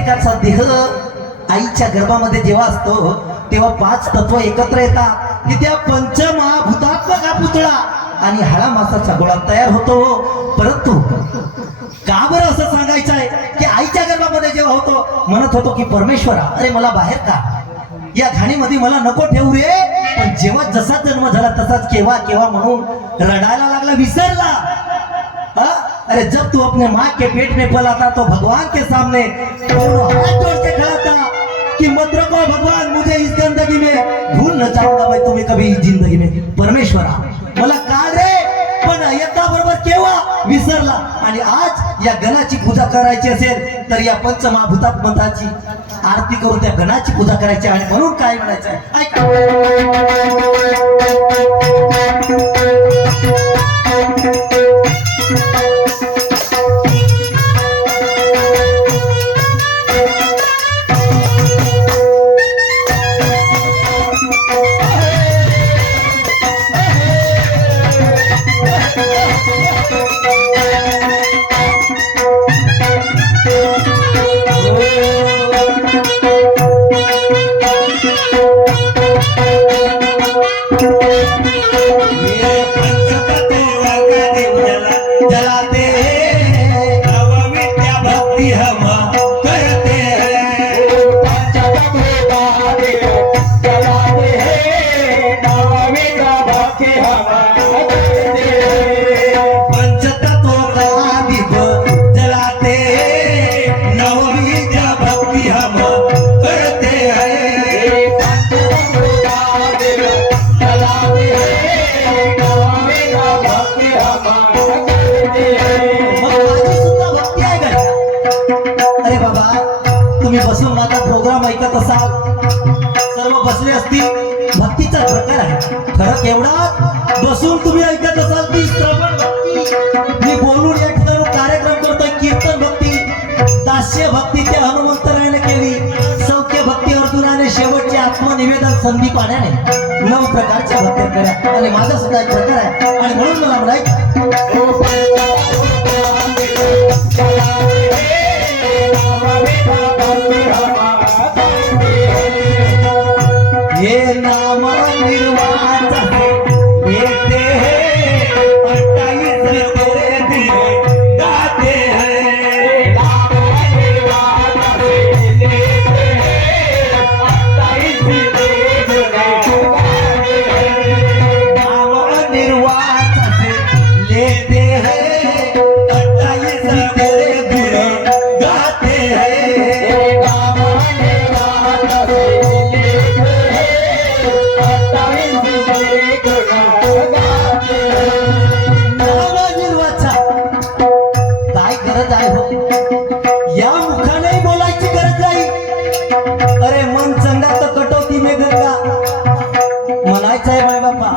प्रत्येकाचा देह आईच्या गर्भामध्ये जेव्हा असतो तेव्हा 5 तत्व एकत्र येतात की त्या पंचमहाभूतात्मक हा पुतळा आणि हळा मासाचा गोळा तयार होतो. परंतु का बरं असं सांगायचं आहे की आईच्या गर्भामध्ये जेव्हा होतो म्हणत होतो की परमेश्वरा अरे मला बाहेर का या घाणीमध्ये मला नको ठेवू रे. पण जेव्हा जसा जन्म झाला तसाच केव्हा केव्हा म्हणून रडायला लागला, विसरला. अरे जब तू अपने माँ के पेट में पला था तो भगवान के सामने हाथ जोड़ के खड़ा था कि मत रखो भगवान मुझे इस जिंदगी में भूल न जाऊंगा मैं तुम्हें कभी जिंदगी में. परमेश्वरा मला का रे पण येता बरोबर केव्हा विसरला. आणि आज या गणाची पूजा करायची असेल तर या पंचमहाभूतात्मकाची आरती करून त्या गणाची पूजा करायची आणि म्हणून काय म्हणायचं आहे ऐका. बसून माझा प्रोग्राम ऐकत असाल, सर्व बसले असतील, भक्तीचा प्रकार आहे. फरक एवढा बसून तुम्ही ऐकत असाल की श्रवण भक्ती, मी बोलून या ठिकाणी कार्यक्रम करतोय, कीर्तन भक्ती, दास्य भक्ती ते हनुमंतरायाने केली, सौख्य भक्ती अर्जुनाने, शेवटचे आत्मनिवेदन संदीप पाण्याने 9 प्रकारच्या भक्त्या केल्या आणि माझा सुद्धा एक प्रकार आहे. आणि म्हणून मला म्हणायचं ये नाम निर्वाचा लेते हैं 28 तेरे दिल गाते हैं. नाम निर्वाचा लेते हैं 28 तेरे दिल गाते हैं. नाम निर्वाचा लेते हैं 28 तेरे दिल गाते हैं. या मुखाने बोलायची गरज नाही. अरे मन चंगा तर कटवती में गंगा म्हणायचं आहे माय बापा.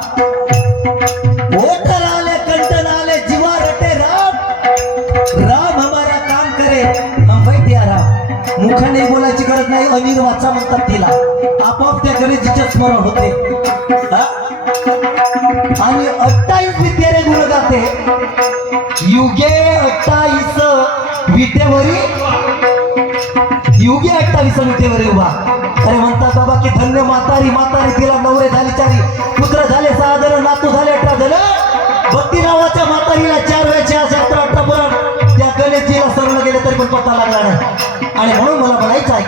ओठ आले कंटन आले जीवा रटे राम, राम हमारा काम करे हम बैठे आराम. मुखाने बोलायची गरज नाही, अनिर्वाचा म्हणतात तिला. आपोआप त्या गणेशजीचे स्मरण होते. आणि 28 विद्येरे गुण गाते युगे 28 विटेवरी, युगे 28 विटेवरी उभा. अरे म्हणतात बाबा की धन्य म्हातारी, म्हातारी तिला नवरे झाले 4, पुत्र झाले 6 जण, नातू झाले 18 जण. भक्ती नावाच्या म्हातारीला 4 वेळचे 18 पुराण त्या गणेशजीला सरळ गेले तरी पण पत्ता लागला नाही. आणि म्हणून मला म्हणायचं आहे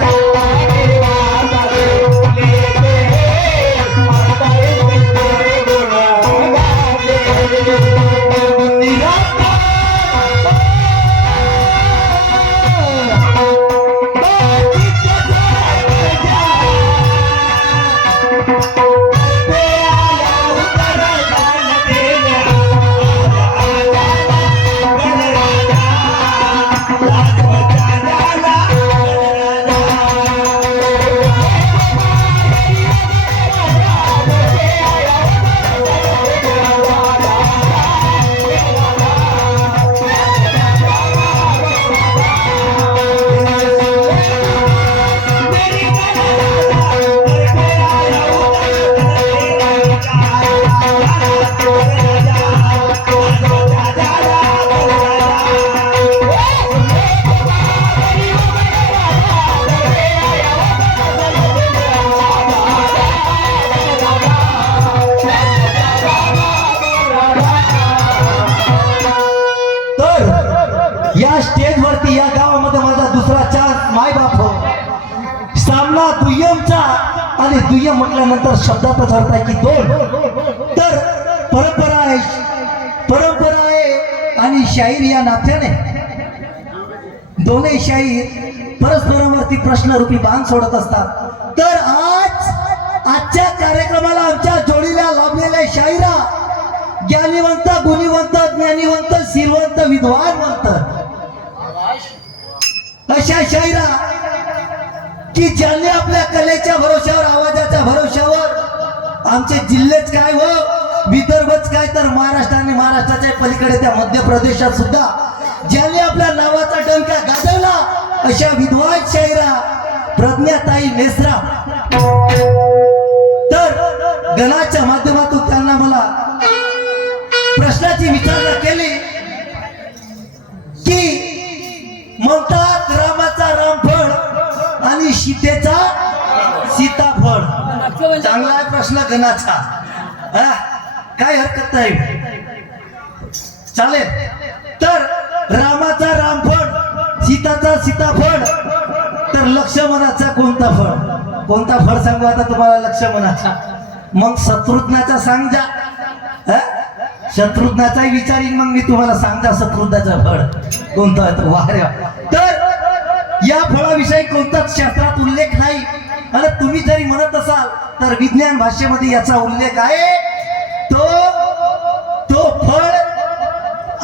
आणि दुय्यम म्हटल्यानंतर शब्दातच अर्थ आहे की दोन. तर परंपरा आहे आणि शाहीर या नात्याने दोन्ही शाहीर परस्परावरती प्रश्नरूपी बाण सोडत असतात. तर आजच्या कार्यक्रमाला आमच्या जोडीला लाभलेल्या शाहिरा ज्ञानीवंत, गुणीवंत, ज्ञानीवंत, शीलवंत, विद्वानवंत अशा शाहिरा की ज्यांनी आपल्या कलेच्या भरोश्यावर, आवाजाच्या भरोश्यावर आमचे जिल्हेच काय व विदर्भच काय तर महाराष्ट्र आणि महाराष्ट्राच्या पलीकडे त्या मध्य प्रदेशात सुद्धा ज्यांनी आपल्या नावाचा डंका गाजवला अशा विद्वान शाहिरा प्रज्ञाताई मेसरा. तर गणाच्या माध्यमातून त्यांना मला प्रश्नाची विचारणा केली की म्हणतात रामाचा रामफळ आणि सीतेचा सीताफळ. चांगला आहे प्रश्न गणाचा, काय हरकत नाही, चालेल. तर रामाचा रामफळ, सीताचा सीताफळ, तर लक्ष्मणाचा कोणता फळ? कोणता फळ सांगू आता तुम्हाला लक्ष्मणाचा? मग शत्रुघ्नाचा सांग जा. शत्रुघ्नाचाही विचारीन मग मी तुम्हाला सांगता शत्रुघ्नाचा फळ कोणता आहे. वारे. तर या फळाविषयी कोणताच शास्त्रात उल्लेख नाही आणि तुम्ही जरी म्हणत असाल तर विज्ञान भाषेमध्ये याचा उल्लेख आहे. तो फळ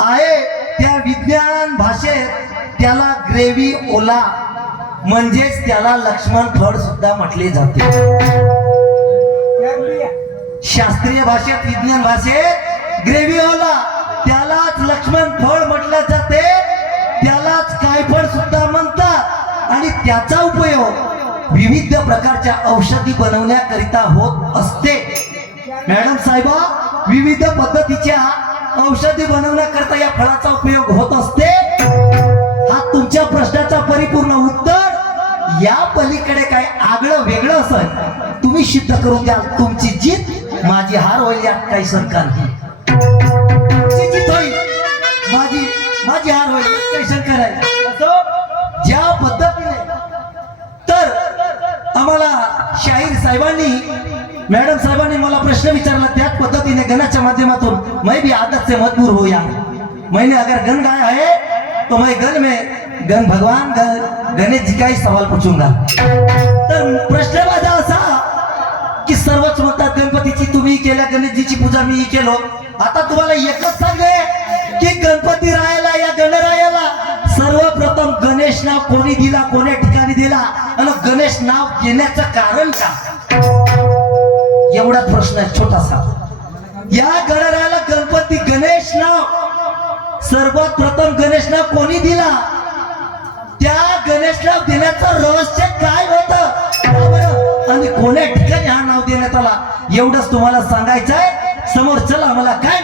आहे त्या विज्ञान भाषेत त्याला ग्रेव्ही ओला म्हणजेच त्याला लक्ष्मण फळ सुद्धा म्हटले जाते. शास्त्रीय भाषेत, विज्ञान भाषेत ग्रेव्ही ओला त्यालाच लक्ष्मण फळ म्हटले जाते, त्यालाच कायफळ सुद्धा म्हणतात आणि त्याचा उपयोग विविध प्रकारच्या औषधी बनवण्याकरिता होत असते. मॅडम साहेबा, विविध पद्धतीच्या औषधी बनवण्याकरता या फळाचा उपयोग होत असते. हा तुमच्या प्रश्नाचा परिपूर्ण उत्तर. या पलीकडे काय आगळं वेगळं असेल तुम्ही सिद्ध करून द्याल. तुमची जीत माझी हार होईल यात काही शंका नाही. तुमची जीत होईल, माझी हार होईल काही शंका नाही. ज्या पद्धतीने तर आम्हाला शाहीर साहेबांनी, मॅडम साहेबांनी मला प्रश्न विचारला त्याच पद्धतीने गणाच्या माध्यमातून मैं भी आदत से मजबूर हो या. मैंने अगर गण गाया है तो मैं गण में गण भगवान गणेश जी का ही सवाल पूछूंगा. तर प्रश्न माझा असा की सर्वच म्हणतात गणपतीची तुम्ही केल्या, गणेशजीची पूजा मी केलो. आता तुम्हाला एकच सांगले की गणपती रायाला, या गणरायाला सर्वप्रथम गणेश नाव कोणी दिला, कोण्या ठिकाणी दिला आणि गणेश नाव देण्याचं कारण का? एवढाच प्रश्न आहे छोटासा. या गणरायाला गणपती गणेश नाव सर्वात प्रथम गणेश नाव कोणी दिला, त्या गणेश नाव देण्याचं रहस्य काय होतं आणि कोण्या ठिकाणी हा नाव देण्यात आला एवढंच तुम्हाला सांगायचं आहे. समोर चला, मला काय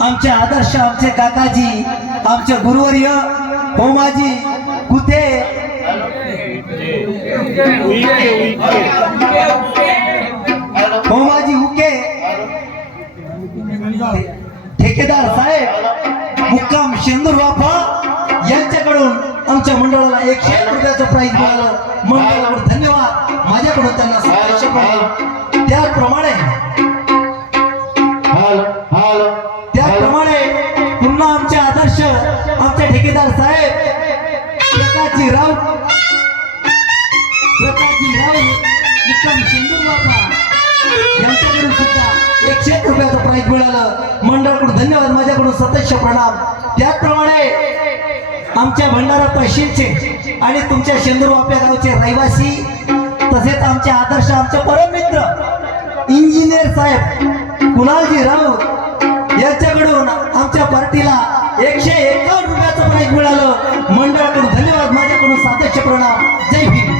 आमचे आदर्श, आमचे काकाजी, आमचे गुरुवर्य होमाजी कुठे होमाजी हुके ठेकेदार साहेब मुक्काम शेंदूर वाफा यांच्याकडून आमच्या मंडळाला 101 रुपयाचं प्राइज मिळालं. मंडळाला धन्यवाद. माझ्याकडून त्यांना त्याप्रमाणे पुन्हा आमचे आदर्श, आमचे ठेकेदार साहेब प्रकाशजी राव मुक्काम शेंदूर वाफा यांच्याकडून सुद्धा 101 रुपयाचं प्राइज मिळालं. मंडळाकडून धन्यवाद. माझ्याकडून सतत प्रणाम. त्याचप्रमाणे आमच्या भंडारा तहसीलचे आणि तुमच्या शेंदूर वाफ्या गावचे रहिवासी तसेच आमचे आदर्श, आमचे परम मित्र इंजिनियर साहेब कुणालजी राऊत यांच्याकडून आमच्या पार्टीला 151 रुपयाचं प्राइज मिळालं. मंडळाकडून धन्यवाद. माझ्याकडून सतत प्रणाम. जय भीम.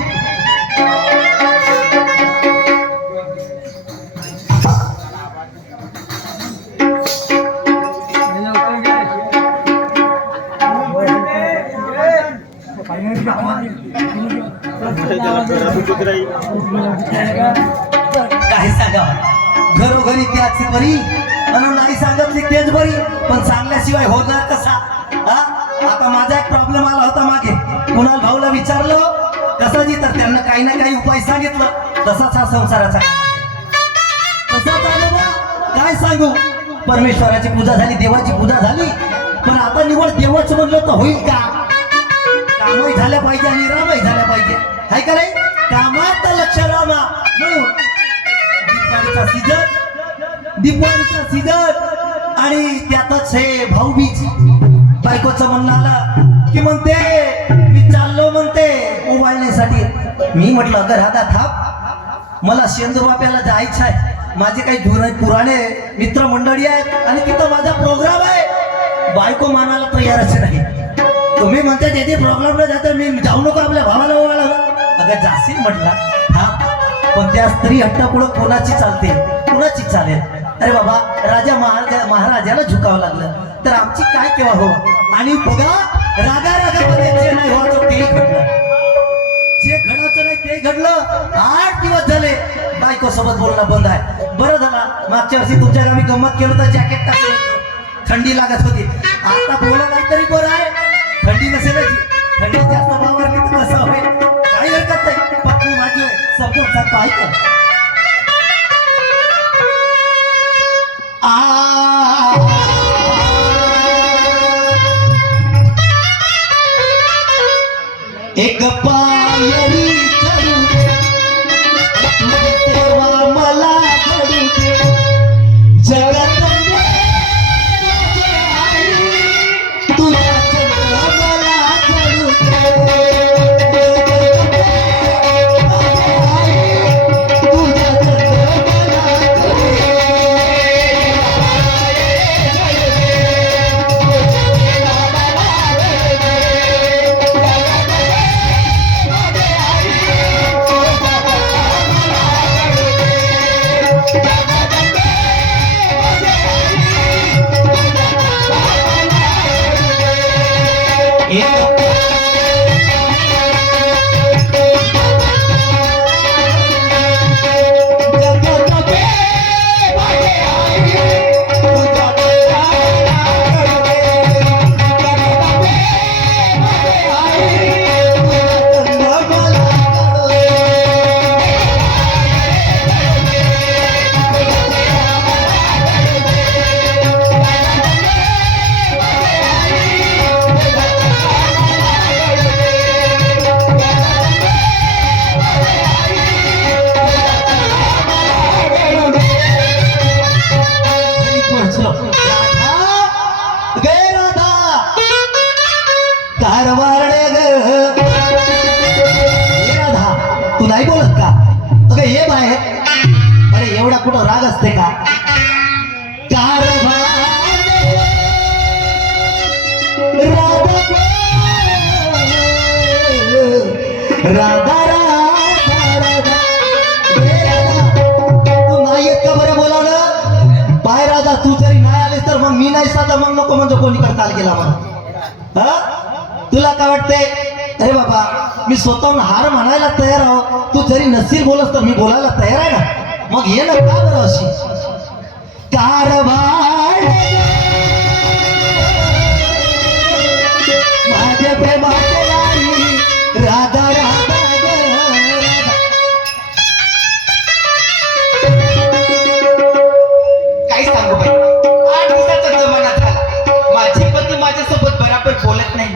काय सांगा घरोघरी त्याच बरी आणि नाही सांगितली तेच बरी, पण सांगल्याशिवाय होणार कसा? आता माझा एक प्रॉब्लेम आला होता मागे. कुणाल भाऊला विचारलं कसा जी, तर त्यांना काही ना काही उपाय सांगितलं. तसाच हा संसाराचा तसाच आलो बा. काय सांगू, परमेश्वराची पूजा झाली, देवाची पूजा झाली, पण आता निवड देवाचं म्हणलं तर होईल का? कामही झाल्या पाहिजे आणि रामही झाल्या पाहिजे, हाय का नाही? कामात लक्ष रामा. म्हणून दिवाळीचा सीझन आणि त्यातच हे भाऊबीज. बायकोचं म्हणणं आलं की म्हणते मी चाललो म्हणते उभारण्यासाठी. मी म्हटलं अगं राधा थांब, मला शेंदूर वाफ्याला जायचं आहे. माझे काही पुराणे मित्रमंडळी आहेत आणि तिथं माझा प्रोग्राम आहे. बायको मानायला तयारच नाही. तुम्ही म्हणते जेथे प्रोग्रामला जाते मी जाऊ नको आपल्या भावाला ओवाळा. अगं जाशील म्हटला हा, पण त्या स्त्री हट्टा पुढं कोणाची चालते, कोणाची चालेल? अरे बाबा, राजा महाराजाला झुकावं लागलं तर आमची काय केव्हा हो? आणि बघा रागामध्ये जे नाही व्हायचं ते घडलं, जे घडायचं नाही ते घडलं. 8 दिवस झाले बायको सोबत बोलणं बंद आहे. बरं झाला मागच्या वर्षी तुमच्या गावी गंमत केलं तर जॅकेट टाकलं, थंडी लागत होती. आता बोला नाही तरी बरं आहे, थंडी नसेल. थंडी जास्त वावरली तर कसं होईल? काही हरकत नाही. पत्नी माझी समजून सांगतो ऐका. एक पायरी चढू दे तेव्हा मला घडू दे जगत तुझ्या मला घडू राधा राधा राधा हे राधा तू नाही येत का बरं बोलावलं पाय राधा तू जरी नाही आलीस तर मग मी नाही साधा मग नको म्हणजे कोणी करता गेला मग हा तुला काय वाटतंय अरे बाबा मी स्वतःहून हार म्हणायला तयार आहो तू जरी नसील बोलस तर मी बोलायला तयार आहे ना मग ये ना का बरं अशी कारभार माझ्या प्रेमाच्या वारी राधा राधा राधा काय सांगू बाई 8 दिवसाचा जमाना झाला माझी पती माझ्यासोबत बराबर बोलत नाही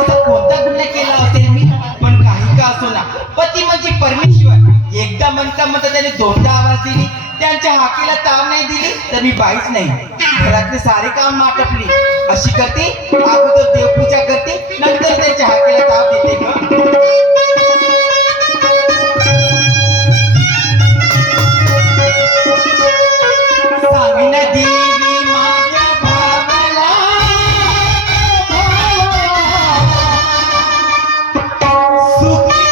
असा कोणता गुन्हा केला असेल मी पण काही का असो ना पती म्हणजे परमेश्वर एकदा म्हणता म्हणता त्याने दोनदा आवाज दिली त्यांच्या हाकेला ताव नाही दिली तर मी बाईच नाही घरातले सारे काम माटपली अशी करते अगोदर देवपूजा करते नंतर त्यांच्या हाकेला ताव देते ग साविना देवी माझ्या भावाला सुखी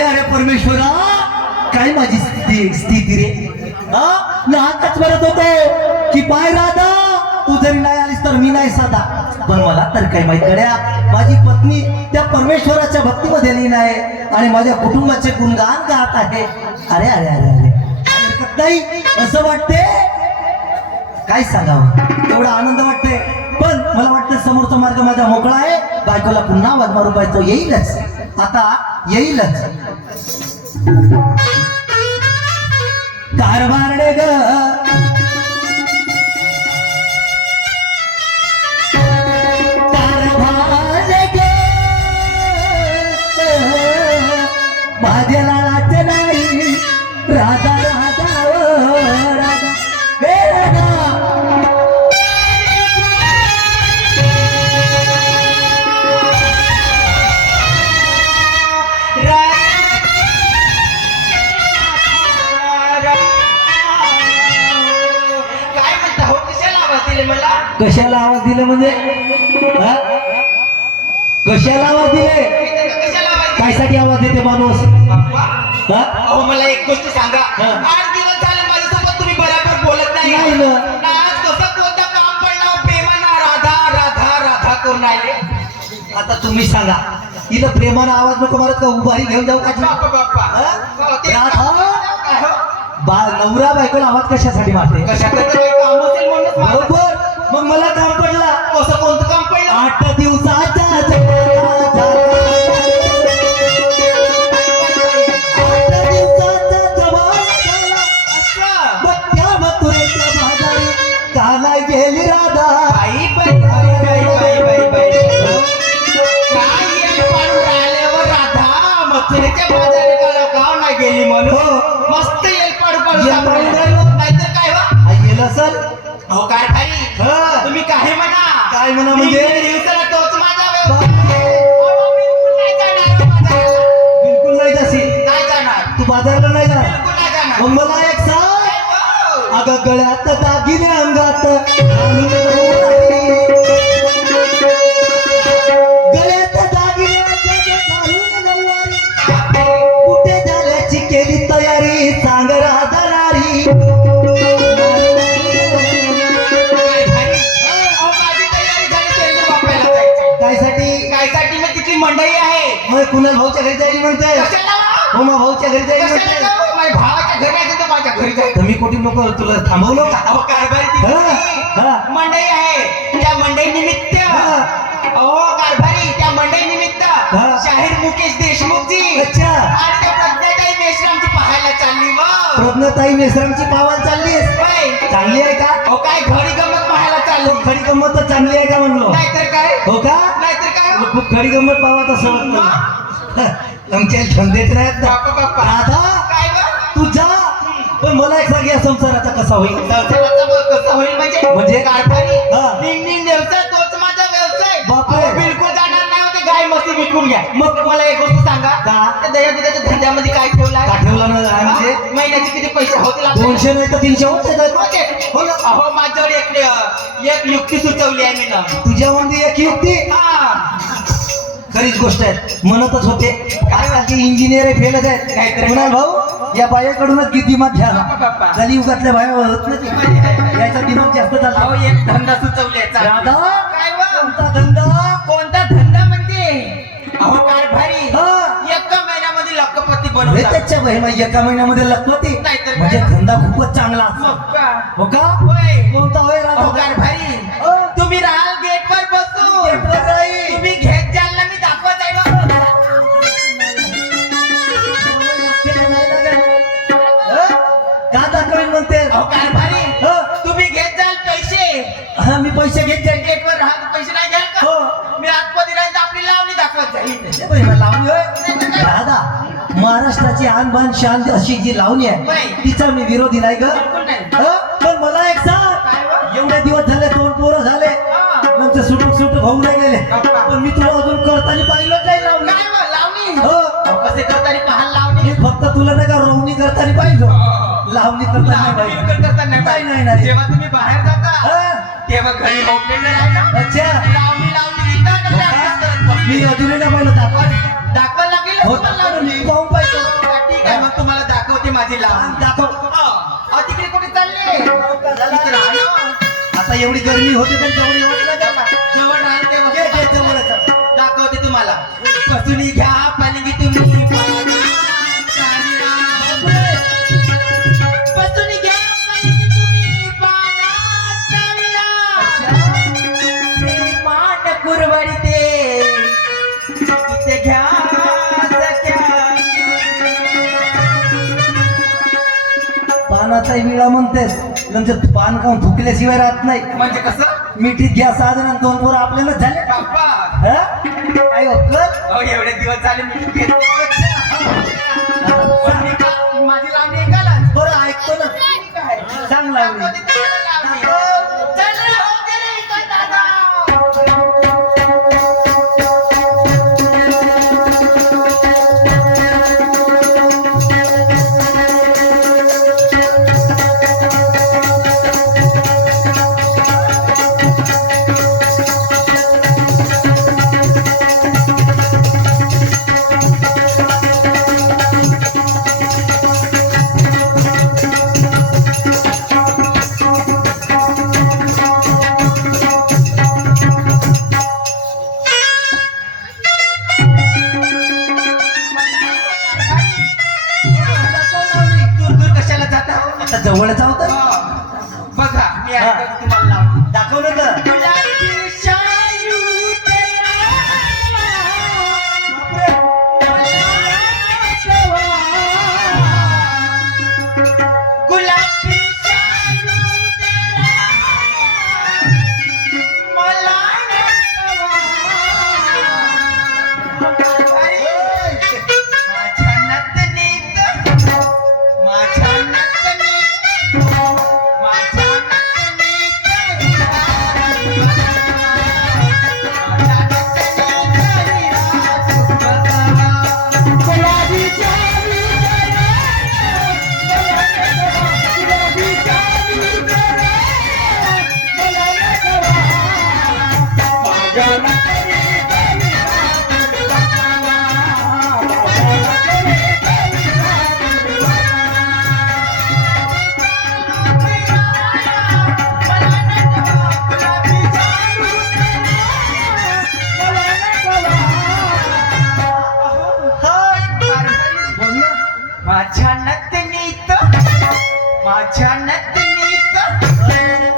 आणि परमेश्वरा काय माझी स्थिती रे आताच म्हणत होतो की पाय राधा तू जरी नाही आलीस तर मी नाही साधा पण मला तर काय माहित गड्या माझी पत्नी त्या परमेश्वराच्या भक्तीमध्ये लीन आहे आणि माझ्या कुटुंबाचे गुणगान गात आहे अरे अरे अरे अरे हरकत नाही असं वाटते काय सांगावं एवढा आनंद वाटते पण मला वाटतं समोरचा मार्ग माझा मोकळा आहे बायकोला पुन्हा आवाज मारून पाहिजे तो येईलच आता येईलच कारभारडे ग कारभारडे ग माझ्या लालाचे नाही राधा राधा राधा हे राधा कशाला आवाज दिले म्हणजे कशाला आवाज दिले कायसाठी आवाज देते माणूस अहो मला एक गोष्ट सांगा 8 दिवस झाले माझ्यासोबत तुम्ही बरोबर बोलत नाही कसं कोणतं काम पडलं प्रेमानं राधा राधा राधा करून आले आता तुम्ही सांगा इथं प्रेमानं आवाज नको मारत का उभारी घेऊन जाऊ का बाप्पा बाप्पा राधा नवरा बायकोला आवाज कशासाठी मारते? कशाकडे तर काही काम असेल म्हणूनच मारलं. बरोबर. मग मला काम पडला. कसं कोणतं काम पहिलं? 8 दिवसाच्या जवानाचा 8 दिवसाचा जवान झाला. असं. मग त्या मथुरेच्या बाजारी काला गेली राधा. बाई, बाई, बाई, बाई, बाई, बाई, बाई. काय येल पाडून राहिल्यावर राधा मथुरेच्या बाजारी गाव नाही गेली म्हणून हो. मस्त येल पाडू पाडू येल सांगू पाडू राहिलो. नाहीतर काय वा? आई गेलं सर. अहो काय भारी. हा. तुम्ही काय म्हणा? काय म्हणा म्हणजे? मी दिवसाला तोच माझा व्यवसाय. अहो, बिलकुल नाही जाणार बाजाराला. बिलकुल नाही जाशी. नाही जाणार. तू बाजारला नाही जाणार. बिलकुल नाही जाणार. मग मला एक सांग. हो. अगं गळ्यात दागिने अंगात घालून नऊवारी. गळ्यात दागिने अंगात घालून नऊवारी. कुठे जाण्याची केली तयारी सांग राधा नारी. काय भारी. अहो, माझी तयारी झाली शेंदूर वापरायला जायची. कायसाठी? कायसाठी मग तिथली मंडळी आहे. मग कुणाल भाऊच्या घरी जाईल म्हणते. कशाला वा? हो मग भाऊच्या घरी जाईल कशाला म्हणते. जाऊ? माझ्या भावाच्या घरी जायचं तर माझ्या घरी जायचं. तर मी कुठे लोक तुला थांबवलो का? अहो कारभारी हा, तिकडची हा. मंडई आहे. त्या मंडई निमित्त हा. अहो कारभारी त्या मंडई निमित्त हा. शाहीर मुकेश देशमुखजी अच्छा. आणि त्या प्रज्ञाताई मेश्रामची पाहायला चालली मग. प्रज्ञाताई मेश्रामची पावाल चाललीस. होय. चांगली आहे का? अहो काय घडी गमत पाहायला चालली. खरी गंमत तर चांगली आहे का म्हणलो? नाहीतर काय? हो का? नाहीतर काय? तुला खूप खरी गंमत पावात असं वाटतं. आमच्या धंदेच नाहीत ना. बापा बापा. राधा काय वा? तू जा. पण मला एक सांग, या संसाराचा कसा होईल? संसाराचा मग कसं होईल म्हणजे? कारभारी हा. निंग व्यवसाय तोच माझा व्यवसाय. बापरे. अहो, बिलकुल जाणार नाही होते. गाय मस्ती विकून घ्या. मग मला एक गोष्ट सांगा. का? त्या दह्याच्या धंद्यामध्ये काय ठेवलाय? का ठेवला ना काय म्हणजे? हा? महिन्याचे किती पैसे होतील आपल्याला? 200 नाही तर 300 होते तर. होते. हो ना. अहो माझ्यावर एक युक्ती सुचवली आहे मी ना. तुझ्यामध्ये एक युक्ती. हा. खरीच गोष्ट आहे. म्हणतच होते आजकालचे इंजिनियर फेलच काहीतरी. आहेत. कुणाल भाऊ या बायाकडूनच किती दिमाग घ्या. बापा. कलियुगातल्या बाया होत नाही. याचा दिमाग जास्त अहो चालतो. एक धंदा सुचवले राधा काय वा? कोणता धंदा? कोणता धंदा म्हणजे? अहो कारभारी हा. एका महिन्यामध्ये लखपती हे बनवला. त्याच्या बहीण एका महिन्यामध्ये लखपती. नाहीतर म्हणजे काय? धंदा खूपच चांगला असतो. मग का? हो का? होय. कोणता होय अहो राधा? कारभारी अ. तुम्ही राहाल गेटवर बसून. गेटवर राहील. तुम्ही घेत जाल ना मी दाखवत आहे बघ. का दाखवेल म्हणते? अहो कारभारी ह. तुम्ही घेत जाल पैसे. हा मी पैसे घेत जाईल. गेटवर राहाल पैसे नाही घ्याल का? हो. मी आतमध्ये राहील तर आपली लावणी दाखवत जाईल. हे बहीण लावणी होय. राधा महाराष्ट्राची आणबाण शान अशी जी लावणी आहे होय. तिचा मी विरोधी नाही ग. बिलकुल नाही. पण मला एक सांग. काय वा? एवढे दिवस झाले 2 पोरं झाले हा. नंतर सुटूक होऊ नाही गेले. बाप्पा. पण मी तुला अजून करताना पाहिलं नाही लावणी. काय वा? लावणी हो. अहो, कसे करताना पाहाल लावणी. मी फक्त तुला नाही का रोवणी करताना पाहिलं. लावणी करताना नाही लावणी पाहिलं. विकत करताना नाही नाही, पाहिजे. नाही. जेव्हा तुम्ही बाहेर जाता हा. तेव्हा घरी झोपलेलं राहिलं. अच्छा. लावणी लावणी घेता का practice करत बसले? मी अजूनही नाही पाहिलं दाखवा. दाखवायला लागेल ना हो, तुम्हाला लावणी. पाहून पाहिजे. ठीक आहे मग तुम्हाला दाखवते माझी लावणी. दाखव. अहो, तिकडे कुठे चालले? इकडे राहा ना. आता एवढी गरमी होते तर जवळ येऊ नका का? जवळ राहाल तेव्हा ये, ये, जवळच आहे. दाखवते तुम्हाला. बसून घ्या पलंगी तुम्ही पाना चांदणा. बसून घ्या पलंगी तुम्ही पाना चांदणा. मी मान कुरवडते इथे घ्या सख्या. पानाचा विळा म्हणतेस म्हणजे पान खाऊन थुकल्याशिवाय राहत नाही. म्हणजे कसं? मिठीत घ्या साधन 2 पोरं आपल्याला झाले. बाप्पा हा? काय होत? अहो एवढे दिवस झाले मी घेत पण मी का माझी लावणी ऐकायला बरं ऐकतो ना. काय सांग लावणी. दाखवते तुम्हाला लावणी. चल रे, हो दे रे इकडे दादा. तर जवळ जाऊ तर बघा मी हा. ऐकतो तुम्हाला लावून. दाखवलं तर गुलाबी शालू तेरा, गुलाबी शालू तेरा, मला नटवा. अरे, माझ्या नटनीत, माझ्या नटनीत, माझ्या नटनीत हिरा, माझ्या नटनीत हिरा झुकला. गुलाबी शालू तेरा, गुलाबी शालू तेरा, मला नटवा. माझ्या नटनीत हिरा झुकला. माझ्या नटनीत हिरा माझ्या नतनीत,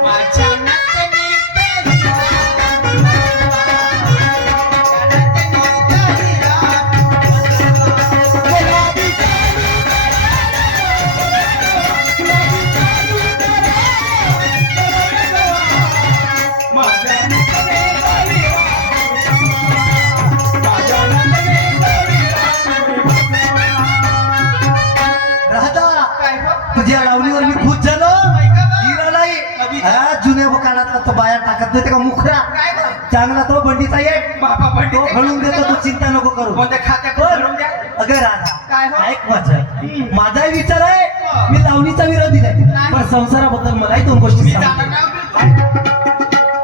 माझ्या नतनीत, माझ्या नतनीत हिरा, गुलाबी शालू माझ्या नतनीत हिरा, माझ्या नतनीत राधा काय हो? तुझ्या लावणीवर मी खुश झालो हिरा नाही हा, जुन्या काळातला तो बाया टाकत नाही का मुखरा काय बरं? चांगला तो बंडीचा एक बाबा बंडी तो घालून देतो तू चिंता नको करू कोणत्या खात्यात पण भरून द्या. अगं राधा काय हो? ऐक माझाही विचार आहे मी लावणीचा विरोधी नाही पण संसाराबद्दल मलाही दोन गोष्टी मी सांग. जाणार नाही बिलकुल.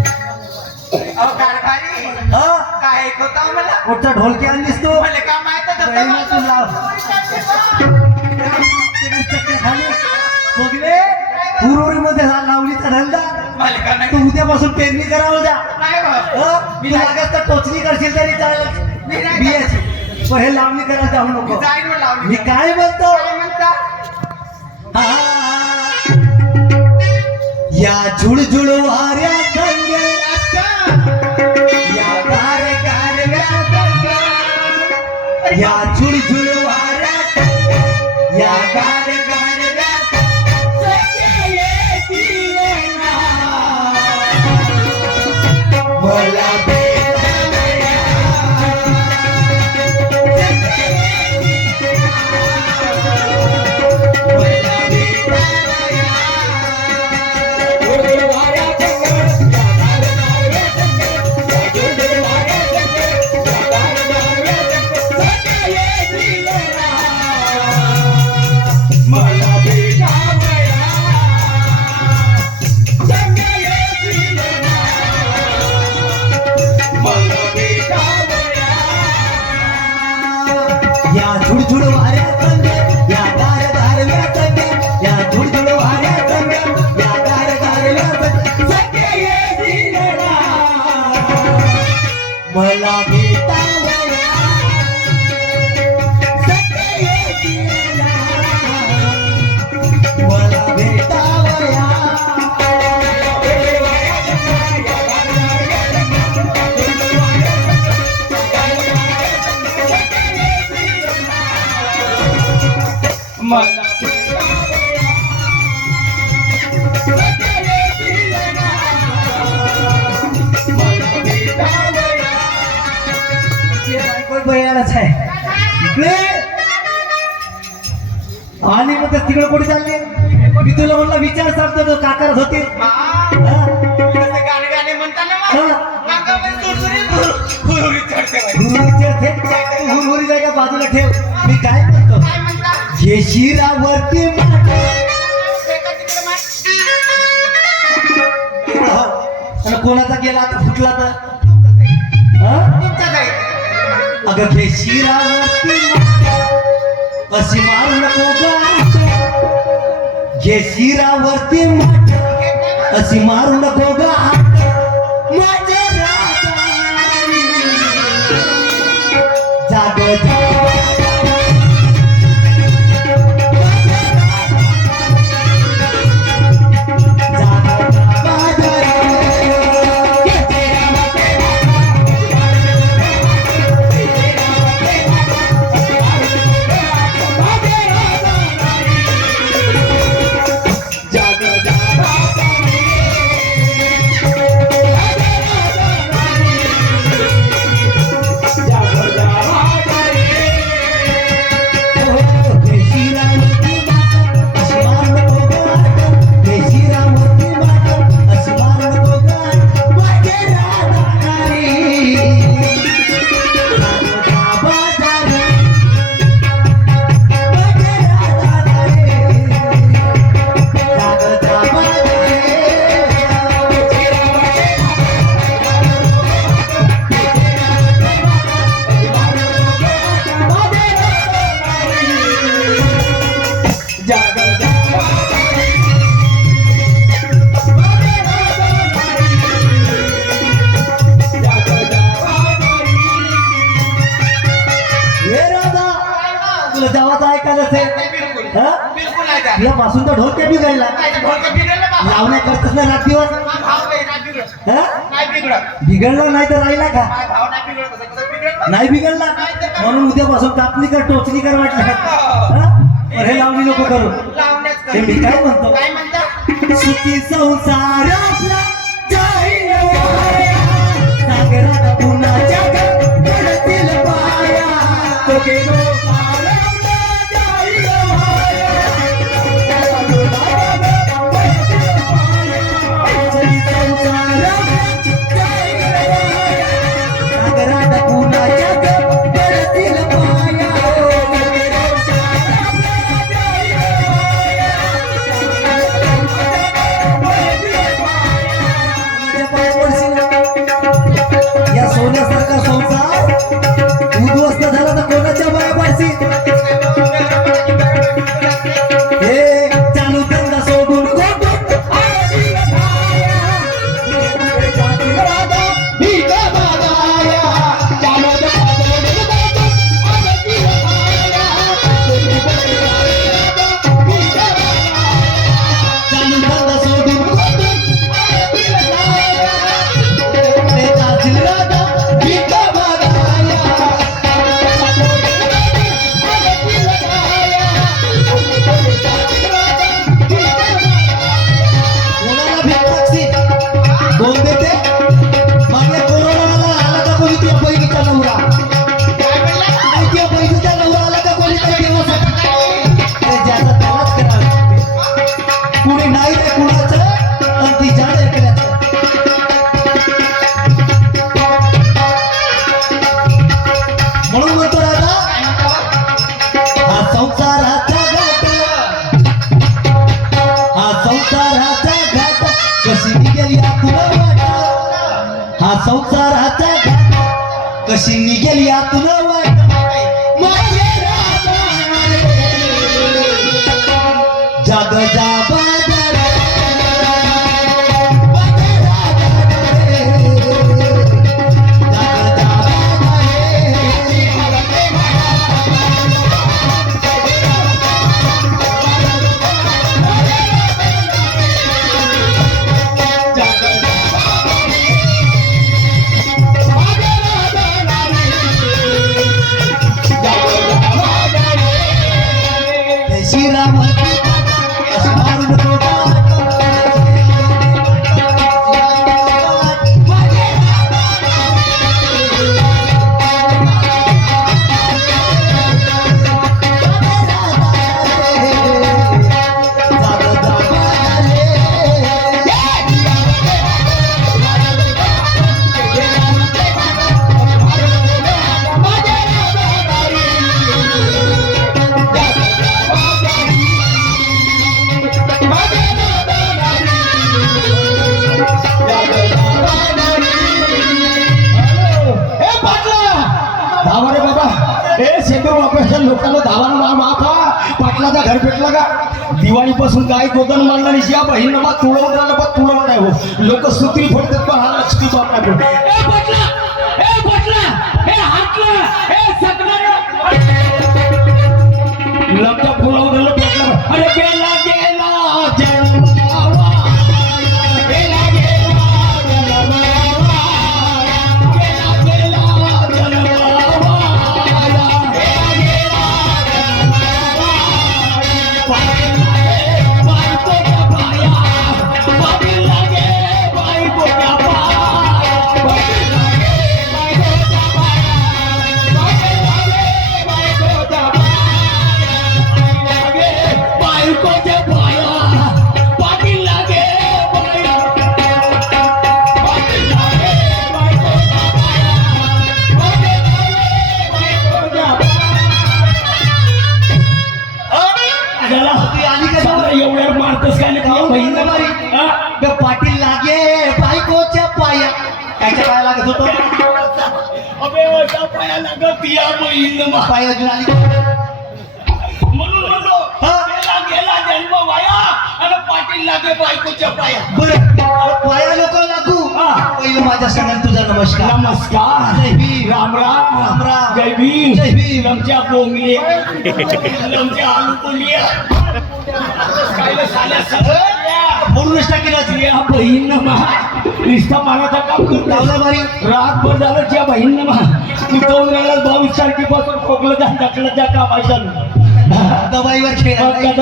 अहो कारभारी, हा? काय ऐकवता मला? कुठचा ढोलकी आणलीस तू मला काय माहित होतं बाई, माझं? तू लाव. मध्ये हा लावणीचा धंदा मला काय तू नाही. उद्यापासून पेरणी करावं जा नाही बा. हं? मी तू नाही. लागत तर टोचणी करशील तरी चालेल मी नाही बियाची पण हे लावणी करायला जाऊ मी नको जाईन मग लावणी. मी काय म्हणतो काय म्हणता? या झुळझुळ वाऱ्या संगे असं. या गार गारव्या संगे या झुळझुळ वाऱ्या संगे या गार गारव्या संगे येतील ना. मला बेतावया संगे येतील ना. मला बेतावया या झुळझुळ वाऱ्या संगे या गार गारव्या संगे या झुळझुळ वाऱ्या संगे या गार गारव्या संगे संगे येतील ना. मला भेटावया संगे येतील ना. मला भेटावया मला बयालाच आहे इकडे आणि मग तिकडे कुठे चालले मी तुला म्हणलं विचार सांगतो तो काकारच होते गाणे म्हणताना हुरहुरी जाय का बाजूला ठेव मी काय म्हणतो काय म्हणता? घे शिरावरती माठ. आणि कोणाचा गेला आता फुटला तर हा? अगं घे शिरावरती माठ, अशी मारू नको गाठ. घे शिरावरती माठ, अशी मारू नको गाठ. माझे राधारी जाग या पासून तर ढोल बिघडला लावण्या करतच ना रात दिवस बिघडला नाही तर राहिला का नाही बिघडला म्हणून उद्यापासून कापणी कर टोचणी कर वाटलं हे लावणी नको करू ते मी काय म्हणतो सुखी संसार सागरात पुन्हा सोन्यासारखा संसार उद्ध्वस्त झाला तर कोणाच्या बाया पाडशी हे चालू धंदा सोडून संसाराचा घाट कशी निघेल यातून जाग जा हे शेंदूर वापराच्या लोकांना धावानं माफा पाटलाचा घर भेटला का दिवाळीपासून काय गोदन मांडला नाही या बहिणीनं मग तुळवत राहिलं पण तुळवत नाही हो लोक सुत्री फोडतात पण हा लक्ष्मी बापरा लग्न फुलावर गेलं भेटलं अरे गेला गेला जन्मावा गेला गेला जन्मावा गेला गेला जन्मावा एवढ्या मारतोस काय नाही बहीण मारी बे पाटील लागे बायकोच्या पाया कायच्या पाया लागत होतो अबे वजा पाया लागत या बहीण पाय अजून आली म्हणून म्हणलो गेला गेला जन्म वाया आणि पाटील लागे बायकोच्या पाया बरं पाया लोक लागू पहिलं माझ्या सगळ्यांना तुझा नमस्कार नमस्कार जय भीम राम राम राम राम जय भीम जय भीम आमच्या बोंगले आमच्या आलू कोलिया काय झाल्या सगळ्या बोलूनच टाकेल या बहीण रिश्ता मारायचा काम करतो लावला मारी रातभर झालं त्या बहीण मी 2 वेळा 22 तारखेपासून खोकलं जा टाकलं त्या कामाई चालू दवाईवर खेळ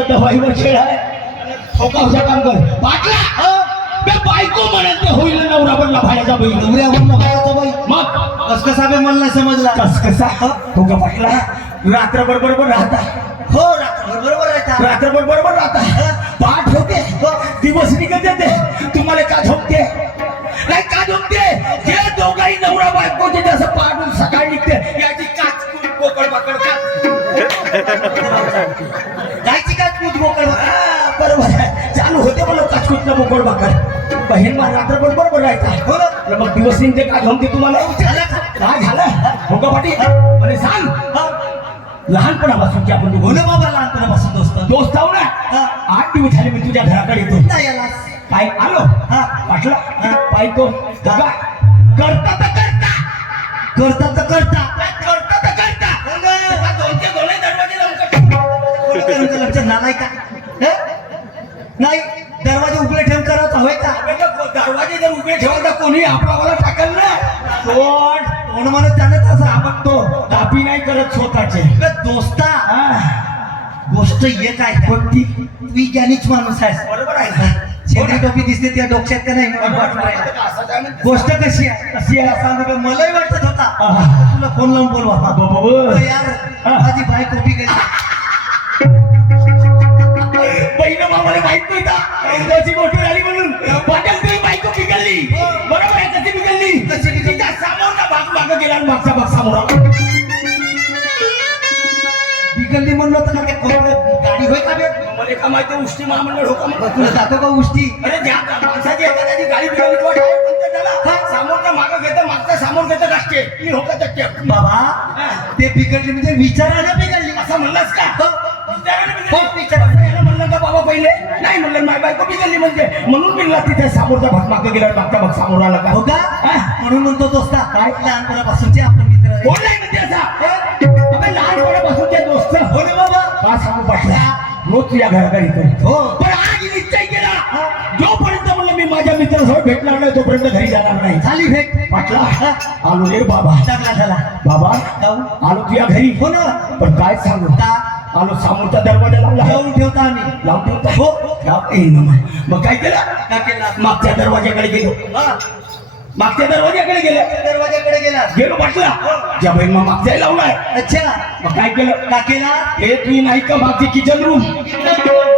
दवाईवर खेळ आहे ठोकावच्या काम कर पाटला बे बायको म्हणत ते होईल नवरा बनला भाड्याचा बहीण नवऱ्यावर नवऱ्याचा बाई मग कस कसा बे मला नाही समजला कस कसा ठोका पाटला रात्रभर बरोबर राहता हो बरोबर आहे रात्रभर बरोबर राहता पाठ होते दिवस निघत येते तुम्हाला का झोपते नाही का झोपते हे दोघाही नवरा बायकोचे जसं पाठून सकाळी निघते याची काच बोकड बाकड कायची काय तू मोकळ बरोबर आहे चालू होते मला काचकुतला बोकड बाकड बहीण मला रात्रभर बरोबर राहायचा हो ना मग दिवस निघते का झोपते तुम्हाला काय झालं हो का पाटील म्हणे सांग लहानपणापासून आपण हो ना बाबा लहानपणापासून दोस्त आहो ना 8 दिवस झाले मी तुझ्या घराकडे येतो नाही आला काय आलो वाटलं बायको बघा करता तर करता करता तर करता करता तर करता दोनचे गोळे दरवाजे लक्षात नाही का नाही दरवाजे उघडे ठेवून करायचं हवे का दरवाजे जर उभे ठेवायचा कोणी आपला टाकल ना कोण म्हणत जाणत असं आपण तो दाबी नाही करत स्वतःचे दोस्ता गोष्ट एक आहे कोणती विज्ञानिक माणूस आहे बरोबर आहे शेंद्री टोपी दिसते त्या डोक्यात का नाही मला वाटलं गोष्ट कशी आहे सांगू मलाही वाटत होता तुला फोन लावून बोलवा यार माझी बायको गेली बहीण मामाला माहित नाही का त्याची मोठी झाली म्हणून पाटील तुझी बायको बिघडली बरोबर आहे कशी बिघडली तशी तिच्या समोरचा भाग मागं गेला आणि मागचा भाग समोर बिघडली म्हणलं तर काय गाडी होय का बे मला का माहिती उष्टी महामंडळ होका तुला जातो का उष्टी अरे ज्या माणसाची एखाद्याची गाडी बिघडली किंवा टायर पंक्चर झाला समोरचा मागं घेतं मागचा समोर घेतं गाठते मी होका चक्के बाबा ते बिघडली म्हणजे विचारायला बिघडली असं म्हणलास का हो विचारायला म्हणलं का बाबा पहिले नाही म्हणलं माझी बायको बिघडली म्हणजे म्हणून बिघडला तिथे समोरचा भाग मागं गेला मागचा भाग समोर आला का हो का म्हणून म्हणतो दोस्ता काय लहानपणापासूनचे आपण मित्र कोण नाही म्हणजे असा लहानपणापासूनचे दोस्त हो रे बाबा हा सांगू पाटला रोज तुझ्या घराकडे येतो हो पण आज निश्चय केला जोपर्यंत म्हणलं मी माझ्या मित्रासोबत भेटणार नाही तोपर्यंत घरी जाणार नाही झाली भेट पाटला आलो रे बाबा चांगला झाला बाबा जाऊ आलो तुझ्या घरी हो ना पण काय सांगू का आलो समोरचा दरवाजा लावला लावून ठेवता आम्ही लावून ठेवता हो मग काय केलं का केला मागच्या दरवाजाकडे गेलो मागच्या दरवाजाकडे गेले दरवाजाकडे गेला गेलो पाटला ज्या बहीण मग मागच्या लावलाय अच्छा मग काय केलं का केला हे तुझी नाही का मागची किचन रूम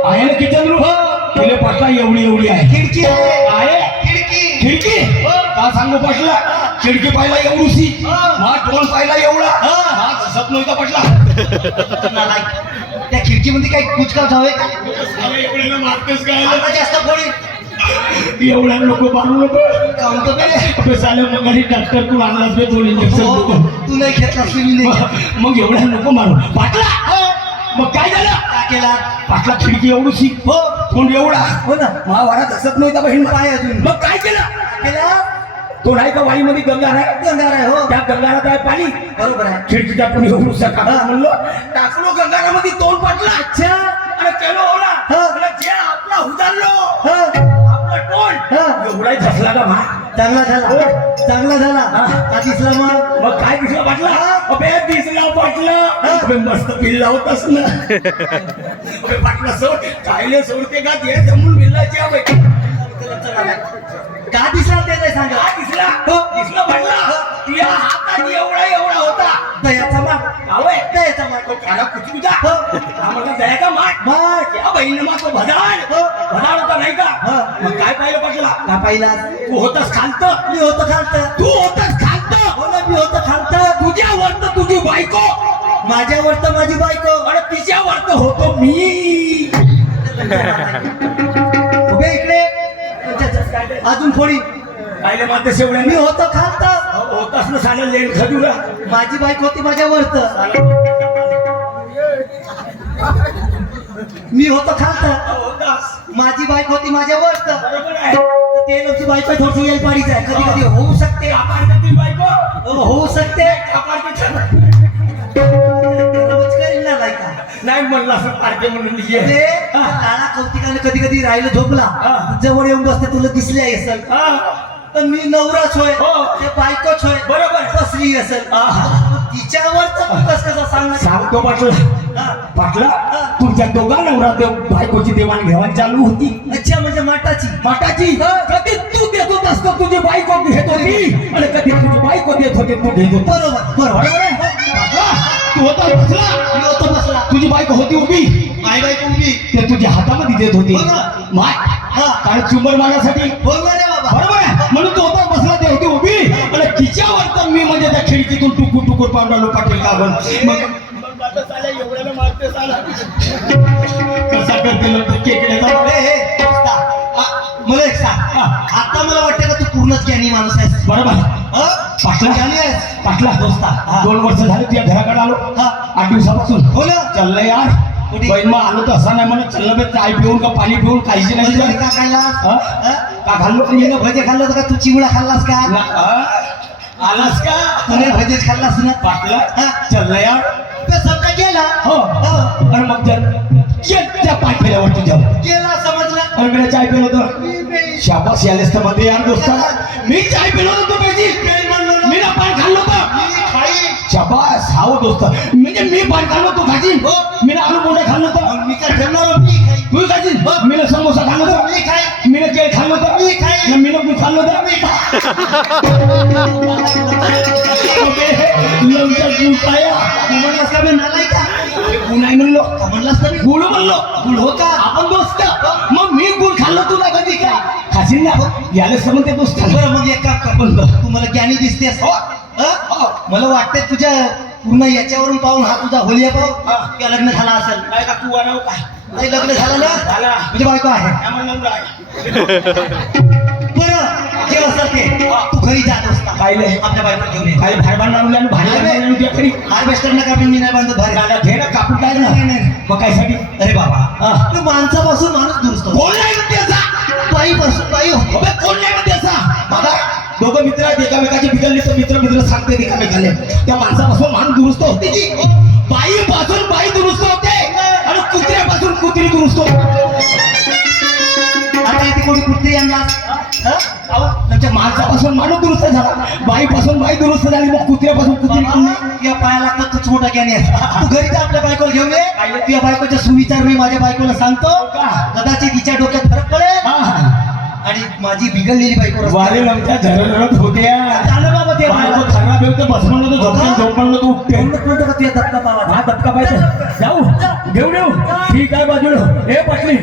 आहे ना किचन रूम तुले पाटला एवढी आहे खिडकी आहे खिडकी खिडकी का सांगू पाटला खिडकी पाहिला एवढीशी हा टोल पाहिला एवढा हा सप नव्हता पाटला त्या खिडकीमध्ये काही कुचकाव हवे का एवढ्याला मारतेस काय आता जास्त फोडी एवढ्या लोक मारू नको काउंटर बे. अबे साले मग घरी डॉक्टर कोण आणलास बे दोन इंजेक्शन हो, देतो. तू नाही घेतला सुनी नाही घेतला. मग एवढ्या नको मारू पाटला मग काय झालं काय केला पाटला खिडकी एवढी हो तोंड एवढा हो ना महाभारत हसत नव्हता बहीण काय अजून मग काय केलं केला तो नाही का वाईमध्ये गंगार आहे गंगार आहे हो त्या गंगारात आहे पाणी बरोबर आहे खिडकीच्या पुढे एवढू सका म्हणलो टाकलो गंगारामध्ये तोंड पाटला अच्छा आणि केलो हो ना हा. आणि जे आपला उदारलो हा, आपला तोंड हा. एवढाही धसला का मा चांगला झाला चांगला झाला का दिसला मग मग काय दिसलं पाटला अबे दिसला पाटला अबे मस्त बिल्ला होतास ना अबे पाटला सोड कायले सोडते का ते जमून बिल्लाची अबे का दिसला ते नाही सांगा काय दिसला दिसला पाटला तुझ्या हातात एवढा एवढा होता दयाचा माग आवय दयाचा माग खाना कुठे तुझा आम्हाला दयाचा माग माग या बहिणीनं मग तो भदाड भदाड होता नाही का मग काय पाहिलं पाटला का पाहिला तू होतास खालत मी होतो खालत तू होतास खालत हो ना मी होतो खालत तुझ्यावर तर तुझी बायको माझ्यावर तर माझी बायको आणि तिच्यावर तर होतो मी उभे इकडे अजून थोडी पाहिलं मात्र शेवड्या मी होतो खालत होतास ना साला लेण खजूरा माझी बायको होती माझ्यावर तर मी होतो खालत होतास माझी बायको होती माझ्यावर तर बरोबर आहे ते लोकची बायको थोडीशी येईल पाडीच आहे कधी कधी होऊ शकते कापाडते ती बायको होऊ शकते कापाडते दररोज करील ना बायका नाही म्हणलं असं पाडते म्हणून ये ते काळा कौतिकाने कधी कधी राहिलं झोपला हा. जवळ येऊन बसते तुला दिसले असेल हा. तर मी नवराच होय हो. ते बायकोच होय बरोबर. बसली असेल हा. तिच्यावर तर तू कसं सांगणार सांगतो पाटला हा. पाटला तुमच्या दोघा नवरा बायकोची देवाणघेवाण चालू होती अच्छा म्हणजे माटाची माटाची कधी तू देत होतास तर तुझी बायको घेत होती आणि कधी तुझी बायको देत होते तू घेत होता बरोबर बरोबर बरोबर आहे पाटला, तू होता बसला मी होतो बसला तुझी बायको होती उभी माय बायको उभी ते तुझ्या हातामध्ये देत होती हो ना. माय हा. काय चुंबर मारण्यासाठी बोल ना रे बाबा बरोबर आहे म्हणून तू होता बसला ते होती उभी आणि तिच्यावर तर मी म्हणजे त्या खिडकीतून टुकूर टुकूर पावडालो पाटील का मग कसा करते हे, दोस्ता, मला एक सांग आता मला वाटतं का तू पूर्णच ज्ञानी माणूस आहेस बरोबर हा? पाटला ज्ञानी आहेस पाटला दोस्ता, हा. 2 वर्ष झाले तुझ्या घराकडे आलो हा. 8 दिवसापासून हो ना. चाललंय यार कुठे? बहीण मग आलो तर असा नाही म्हणत चाललं बे चाय पिऊन का पाणी पिऊन काहीच नाही म्हणजे दिलं. का खायला हा? हा? का खाल्लो तुने भजे खाल्लं होतं का तू चिवडा खाल्लास का आलास का तुने भजेच खाल्लास ना पाटला हा. चाललंय यार ते सगळं गेला हो आणि मग त्या पाय फेऱ्यावर तुझ्या गेला समजला आणि मी चाय पिलो होतं शाबास यालेस तर मध्ये यार दोस्ता मी चाय पिलो होतो मी ना पान खाल्लो होतं शाबास हाव दोस्त म्हणजे मी पान खाल्लो तू खाशील हो. मी ना आलू मोठा खाल्लो होतं मी काय ठेवणार मी खाई तू खाशील मी ना समोसा खाल्लो होतं मी खाई मी ना केळ खाल्लो होतं मी खाई. मी ना तू खाल्लो होतं लवकर तू खाया तू म्हणलास का मी नालाय का तू नाही म्हणलो म्हणलास ना मी गुळ म्हणलो गुळ हो का आपण दोस्त मग मी गुळ खाल्लो तुला कधी काय खाशील ना याला समज ते दोस्त बरं मग एक काम कर तू मला ज्ञानी दिसतेस हो मला वाटतंय तुझ्या पूर्ण याच्यावरून पाहून हा तुझा होलिया पाहू किंवा लग्न झाला असेल नाही का तू आणव काय नाही लग्न झालं ना झाला म्हणजे बायको आहे बरं जे असं ते तू घरी जात असता पाहिले आपल्या बायको घेऊन ये काय भाई बांधला आणि भारी हार्वेस्टर नका पण मी नाही बांधत भारी घे ना कापून काय ना नाही, नाही. मग काय साठी अरे बाबा हा. तू माणसापासून माणूस दुरुस्त होतो. कोण नाही म्हणते असा बाईपासून बाई होतो. अबे कोण नाही म्हणते असा बघा दोघं मित्र आहेत एकामेकाचे बिघडले तर मित्र सांगते एकामेकाले त्या माणसापासून माणूस दुरुस्त होते की बाईपासून बाई दुरुस्त होते आणि कुत्र्यापासून कुत्री दुरुस्त होते आता इथे कोणी कुत्री आणला तुमच्या माणसापासून माणूस दुरुस्त झाला बाईपासून बाई दुरुस्त झाली मग कुत्र्यापासून कुत्री या पायाला लागतात तूच मोठा ज्ञानी आहे तू घरी जा आपल्या बायकोला घेऊन ये तुझ्या बायकोच्या सुविचार मी माझ्या बायकोला सांगतो कदाचित तिच्या डोक्यात फरक पडेल आणि माझी बिघडलेली बायको वारे आमच्या झरझरत होत्या झालं बाबा ते बायको खरा बेवतं बसवलं तर झोपणं तू उठते एवढं म्हणतो का तुझ्या धक्का पावा हा धक्का पाहिजे जाऊ घेऊन येऊ ठीक आहे बाजूला हे पटली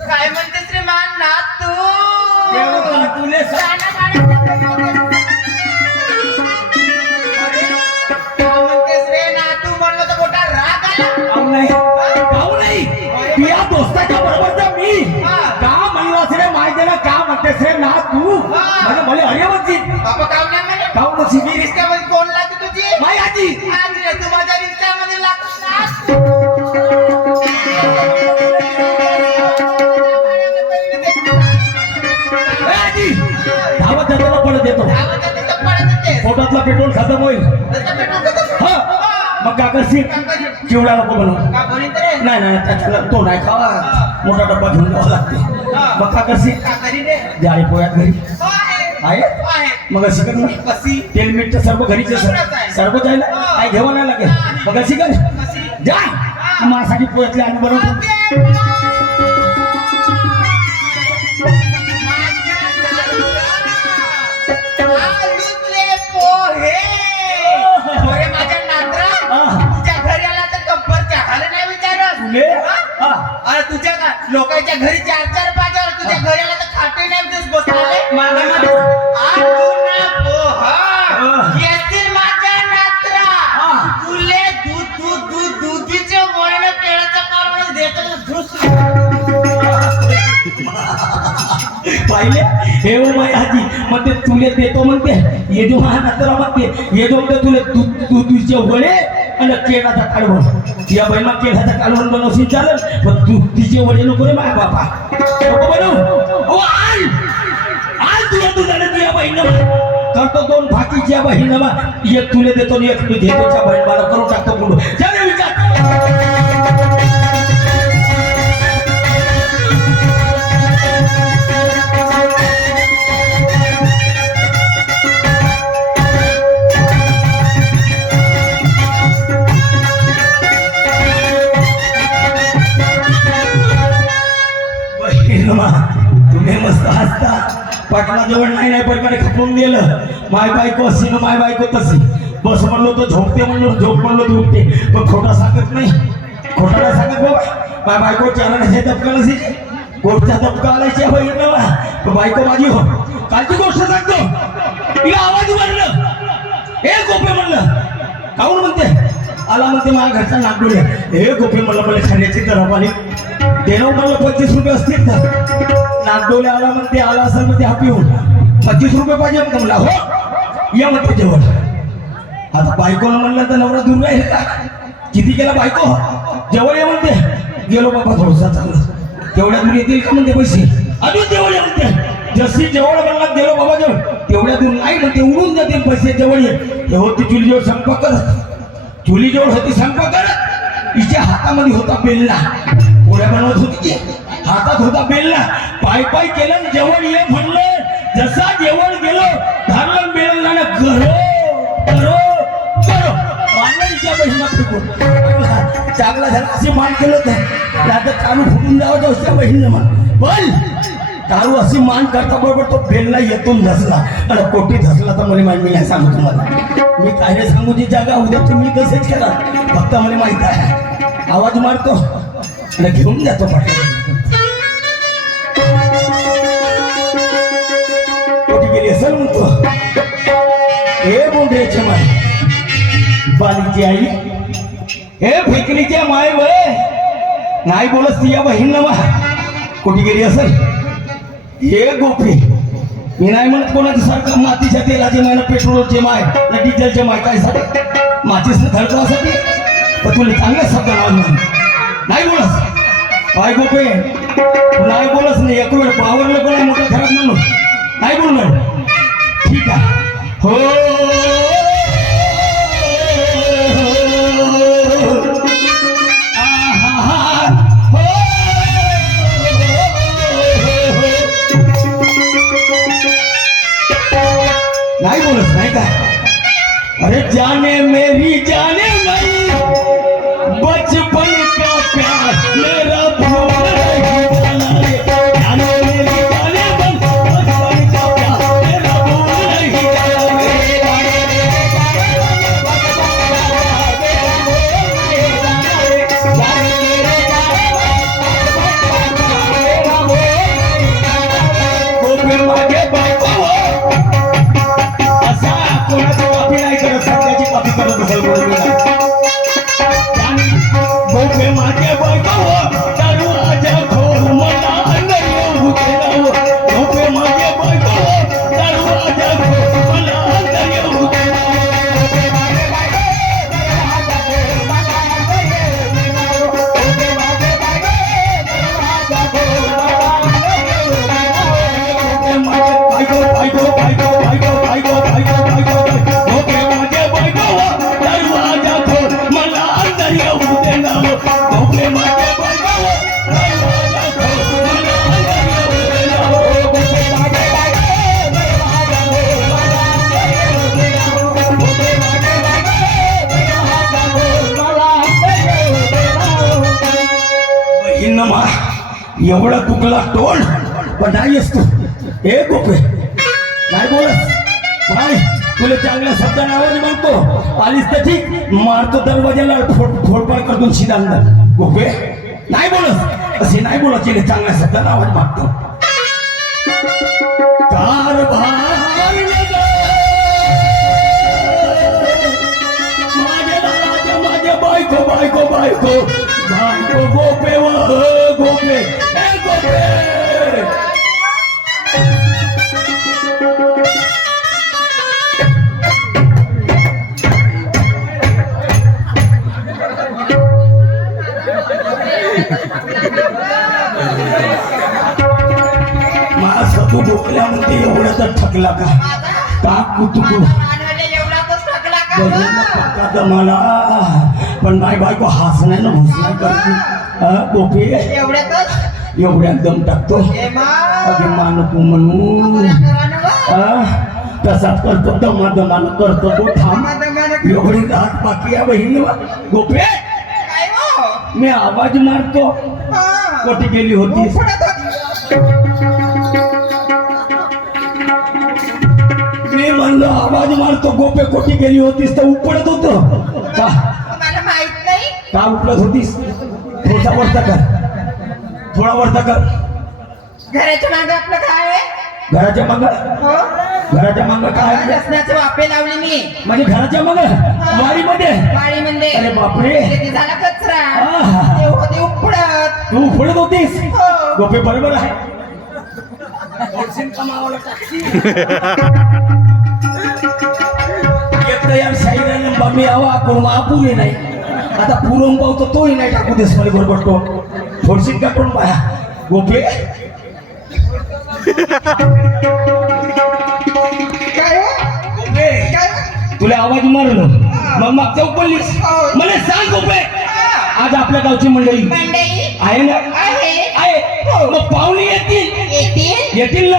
काय म्हणतेस रे मान ना तू तुले म्हणतेस रे ना तू म्हणलं तर मोठा राग आला नाही जाऊ नाही तुझ्या दोस्ताच्या बरोबरचा मी पोटातला पेट्रोल खतम होईल हा मग का करशील चिवडा नको बनव का बोलीन तर रे? नाही नाही त्याच्याला तो नाही खावा मोठा डब्बा घेऊन जावं लागते मग का करशील का करीन रे? जाळे पोळ्यात घरी आहे. आहे आहे. मग अशी कर ना कशी? तेल मीठ तर सर्व घरीच आहे सगळंच आहे. सर्व जायला काय घ्यावं नाही लागेल मग अशी कर कशी? जा माझ्यासाठी पोळ्यातले आणि बनवतो आलूतले पोहे. पोहे माझ्या नांदरा. तुझ्या घरी आला तर गब्बर चहाला नाही विचारत. तुले? हा? अरे तुझ्या लोकांच्या घरी 4-4 पाजावर तुझ्या घरी आला तर खाते नाही बसले मागामध्ये. आलू ना पोहा येतील माझ्या नात्रा. तुले दुधीचे वळण केळाचं कारण देतो धुस. पाहिले हे हो माय आजी मग ते तुले देतो म्हणते ये जो महानात्रा म्हणते ये जो म्हणते तुले तुझे वडे आणि केळाचा कालवण या बहिणा केळाचा कालवण बनवशील चालेल पण तू तिचे वडे नको रे माझ्या बापा नको बनवू आज तुला तुझ्याने तुझ्या बहिणीला करतो 2 फाकीच्या बहिणीला एक तुले देतो आणि एक मी देतो त्या बहीण मला करून टाकतो पुढं त्याने विचार तुम्ही मस्त हसता पाटला जवळ नाही नाही पटकाने खपून गेलं माय बायको अशी ना माय बायको तशी बस म्हणलो तो झोपते म्हणलो झोप म्हणलो झोपते पण खोटा सांगत नाही खोटा नाही सांगत बाबा माय बायको चाराने दबका नसे गोष्टचा दबका आलायची होईल ना बायको माझी हो कालची गोष्ट सांगतो तिला आवाज मारलं हे गोपे म्हणलं काऊन म्हणते आला म्हणते माझ्या घरचा नागडोले हे गोपे म्हणलं मला खाण्याची तरफ आली देणं म्हणलं 25 रुपये असतील तर नागडोले आला म्हणते आला असेल म्हणते हा पिऊन 25 रुपये पाहिजे म्हणते म्हणला हो या म्हणते जेवण आता बायकोला म्हणलं तर नवरा दूर राहील का किती केला बायको जेवण ये म्हणते गेलो बाबा थोडसा चांगलं तेवढ्या दूर येतील का म्हणते पैसे अजून जेवण ये म्हणते जशी जेवण म्हणला गेलो बाबा जेवण तेवढ्या दूर नाही म्हणते उडून जातील पैसे जेवण ये हे होती चुलीजवळ स्वयंपाक करत चुलीजवळ होती स्वयंपाक करत तिच्या हातामध्ये होता बेलना पोळ्या बनवत होती की हातात होता बेलना पाय पाय केलं जेवण ये म्हणलं जसा जेवण गेलो धरलं बेलना करो करो करो मांडणीच्या बहिणा फेकून चांगला झाला असे मान केलं होतं आता कारू फुटून जावं त्या बहिणीनं मान बोल कारू अशी मान करता बरोबर तो बेलना येतून धसला आणि कोटी धसला तर मला मी नाही सांगू तुम्हाला मी काय नाही सांगू जी जागा उद्या तुम्ही तसेच केला फक्त मला माहित आहे आवाज मारतो आणि घेऊन जातो कोटी गेली असेल म्हणतो हे बोंड्याचे माय बालीची आई हे फेकणीच्या माय वय नाही बोलत ती या बहीण मा कुठे गेली असेल हे गोपी मी नाही म्हणत कोणाचं सारखं मातीच्या तेलाचे माय पेट्रोलचे माय ना डिझेलचे माय काय साठी माचीस थडकासाठी पण तुला चांगलं शब्द लावून नाही बोलस काय गोपे नाही बोलस नाही एक वेळ पावरलं कोणा मोठा खराब म्हणून नाही बोलणार ठीक आहे हो नहीं बोलस नहीं का अरे जाने मेरी जाने नहीं बचपन का प्यार मेरा भूल नहीं जाना रे जाने मेरी जाने मन बचपन का प्यार मेरा भूल नहीं जाना रे मागे बायको कोणाची कॉपी नाही करत सध्याची कॉपी करत असेल एवढा तुकला टोल पण नाही असतो ए गोपे नाही बोलस नाही तुला चांगल्या शब्दाने आवाज मानतो आलीस तर ठीक मारतो दरवाजाला फोडफाड करतो शिदांना गोपे नाही बोलस असे नाही बोलायचे चांगल्या शब्दाने आवाज मागतो कारभार माझ्या बायको बायको बायको बायको गोपे व गोपे ए गोपे माझा तू गोपल्यामध्ये एवढं तर ठकला का कुतुकू मला पण माय बायको हसणार ना भुसणार करते गोपी एवढ्या दम टाकतो अगे मान तू म्हणून तसाच करतो दमादमानं करतो तो थांब एवढी रात बाकी आहे बहीण गोपे मी आवाज मारतो कोटी गेली होती मी म्हणलो आवाज मारतो गोपे कोटी गेली होतीस तर उपडत होतो का मला माहित नाही का उपडत होतीस थोडा वरता कर थोडा वरता कर घराच्या मागे आपलं काय आहे घराच्या माग हो घराच्या माग काय आहे? लसणाचे वाफे लावले मी म्हणजे घराच्या माग वाडीमध्ये वाळीमध्ये अरे बापरे ते झाला कचरा आहा. ते होते उपडत तू उपडत होतीस हो. गोपे बरोबर आहे ओळशीन कमावाला टाकशी. एक तर यार शाहिराने बामी यावा करून आपुरी नाही आता पुरवून पावतो तोही नाही टाकू देस मला बरोबर तो थोडशी का करून पाया गोपे काय हो? गोपे काय हो? तुला आवाज मारलो मग मागच्या उपलीस मला सांग गोपे आज आपल्या गावची मंडळी मंडई आहे ना आहे मग पाहुणे येतील येतील ना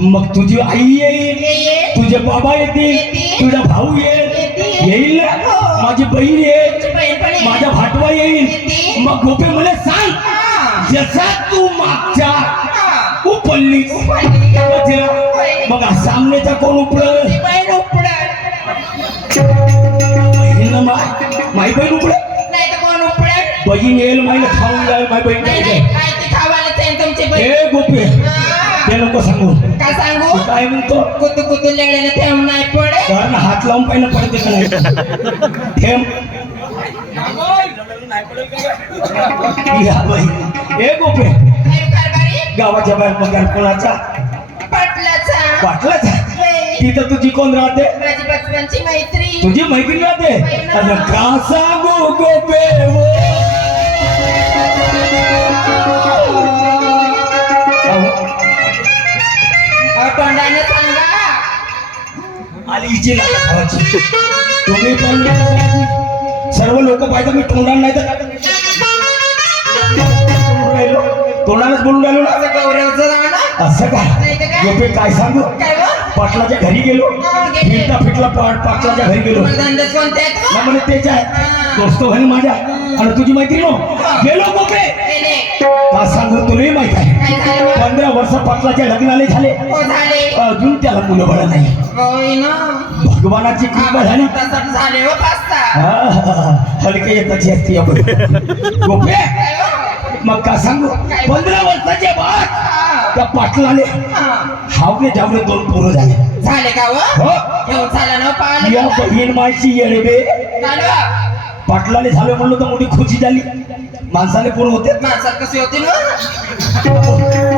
मग तुझी आई येईल येईल. तुझे बाबा येतील येतील. तुझा भाऊ येईल येतील. येईल ना हो. माझी बहीण येईल बहीण पण येईल. माझा भाटवा येईल येतील. मग गोपे मला सांग हा. जसा तू मागच्या हा. उपल्लीस उपल्ली. मग सामनेचा कोण उपडल ती बहीण उपडत बहीण माई बहीण उपडल नाही तर कोण उपडत बहीण येईल माईला खाऊन जाईल माई बहीण नाही काय नाही काय ते खावायला आहे तुमची बहीण ए गोपे हा. ते नको सांगू काय सांगू तू काय म्हणतो कुतू कुतू लेण्याला ठेव नाही पडे कारण हात लावून पाहिलं पडते का नाही थेंब या बाई ए गोपे कारभारी गावाच्या बाहेर पगार कोणाचा पाटलाचा पाटलाचा हे. तिथं तुझी कोण राहते माझी बचपनची मैत्री तुझी मैत्रीण राहते अरे का सांगू गोपे वो तोंडाने सांगा आली हिची लागा खावाची तुम्ही पण सर्व लोक पाहिजे मी तोंडाने नाही तर तोंडानेच बोलून राहिलो ना असं गौरवचं जाणं असं नाही तर काय काय? गोपे काय सांगू काय हो? पाटलाच्या घरी गेलो हा, गेले. फिरता फिटला पाटलाच्या घरी गेलो तुम्हाला धंदेच कोणते आहेत हो? मग म्हणे तेच आहे हा. दोस्त म्हणे माझ्या आणि तुझी मैत्रीण हो गेलो गोपे गेले. का सांगू तुलाही माहित आहे काय झालं मग? 15 वर्ष पाटलाच्या लग्नाले झाले हो झाले अजून त्याला मुलं बाळ नाही होय ना भगवानाची कृपा झाली तसं झाले हो पास्ता हलके येताची असते या गोपे काय हो? मग का सांगू 15 वर्षाच्या बाद हा. त्या पाटलाने हा. हावले जावले 2 पोरं झाले झाले का हो हो घेऊन झालं ना पाहिले या बहीण मायची येडे बे झालं पाटलाने झालं म्हणलं तर मोठी खुशी झाली माणसाने पोरं होते माणसात कशी होती ना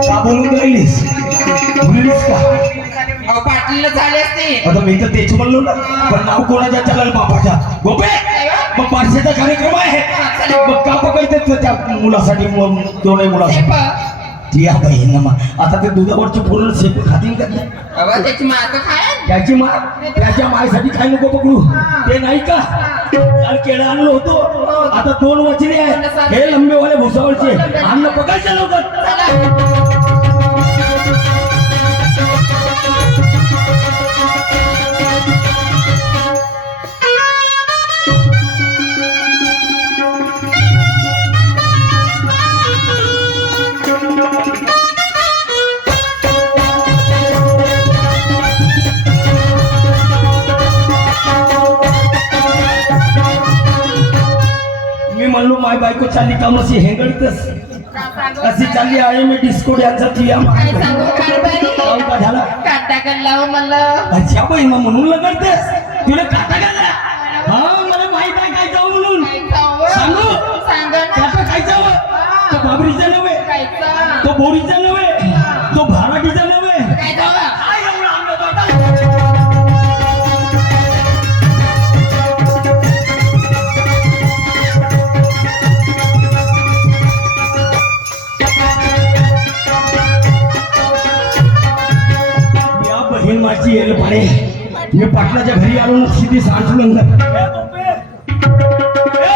का बोलून राहिलीस बोललीस का अहो पाटलीला झाले असते आता मी तर तेच म्हणलो ना पण नाव कोणाच्या चालेल बापाच्या गोपे मग पाचशेचा कार्यक्रम आहे मग का पकडते त्या मुलासाठी दोन्ही मुलासाठी ती या बहीण मग आता ते दुधावरची पूर्ण शेप खातील का ती? अहो त्याची मात खाय त्याची मा त्याच्या मायसाठी खाय नको पकडू ते नाही का काल केळं आणलं होतो आता 2 वचने आहे हे लंबेवाले भुसावळचे अन्न पकडायचं लवकर चला माय बायको चालली का मशी हेंगडतस का सांगू? अशी चालली आहे मी डिस्को डान्सर तुया काय सांगू कारभारी? का झाला काटा गल्ला मला अच्छा बाई मग म्हणून लगडतेस तुला काटा घालला हा मला माहित आहे काय जाऊ म्हणून काय जाऊ? सांगू सांगा ना. काटा काय जाऊ तो बाबरीचा नव्हे कायचा? तो बोरीचा नव्हे तो भाराटीचा नव्हे काय जाऊ? काय एवढं अंगात वाटलं? या बहीण माझी येल पाणे मी पाटलाच्या घरी आलो ना सिधी सांडून ए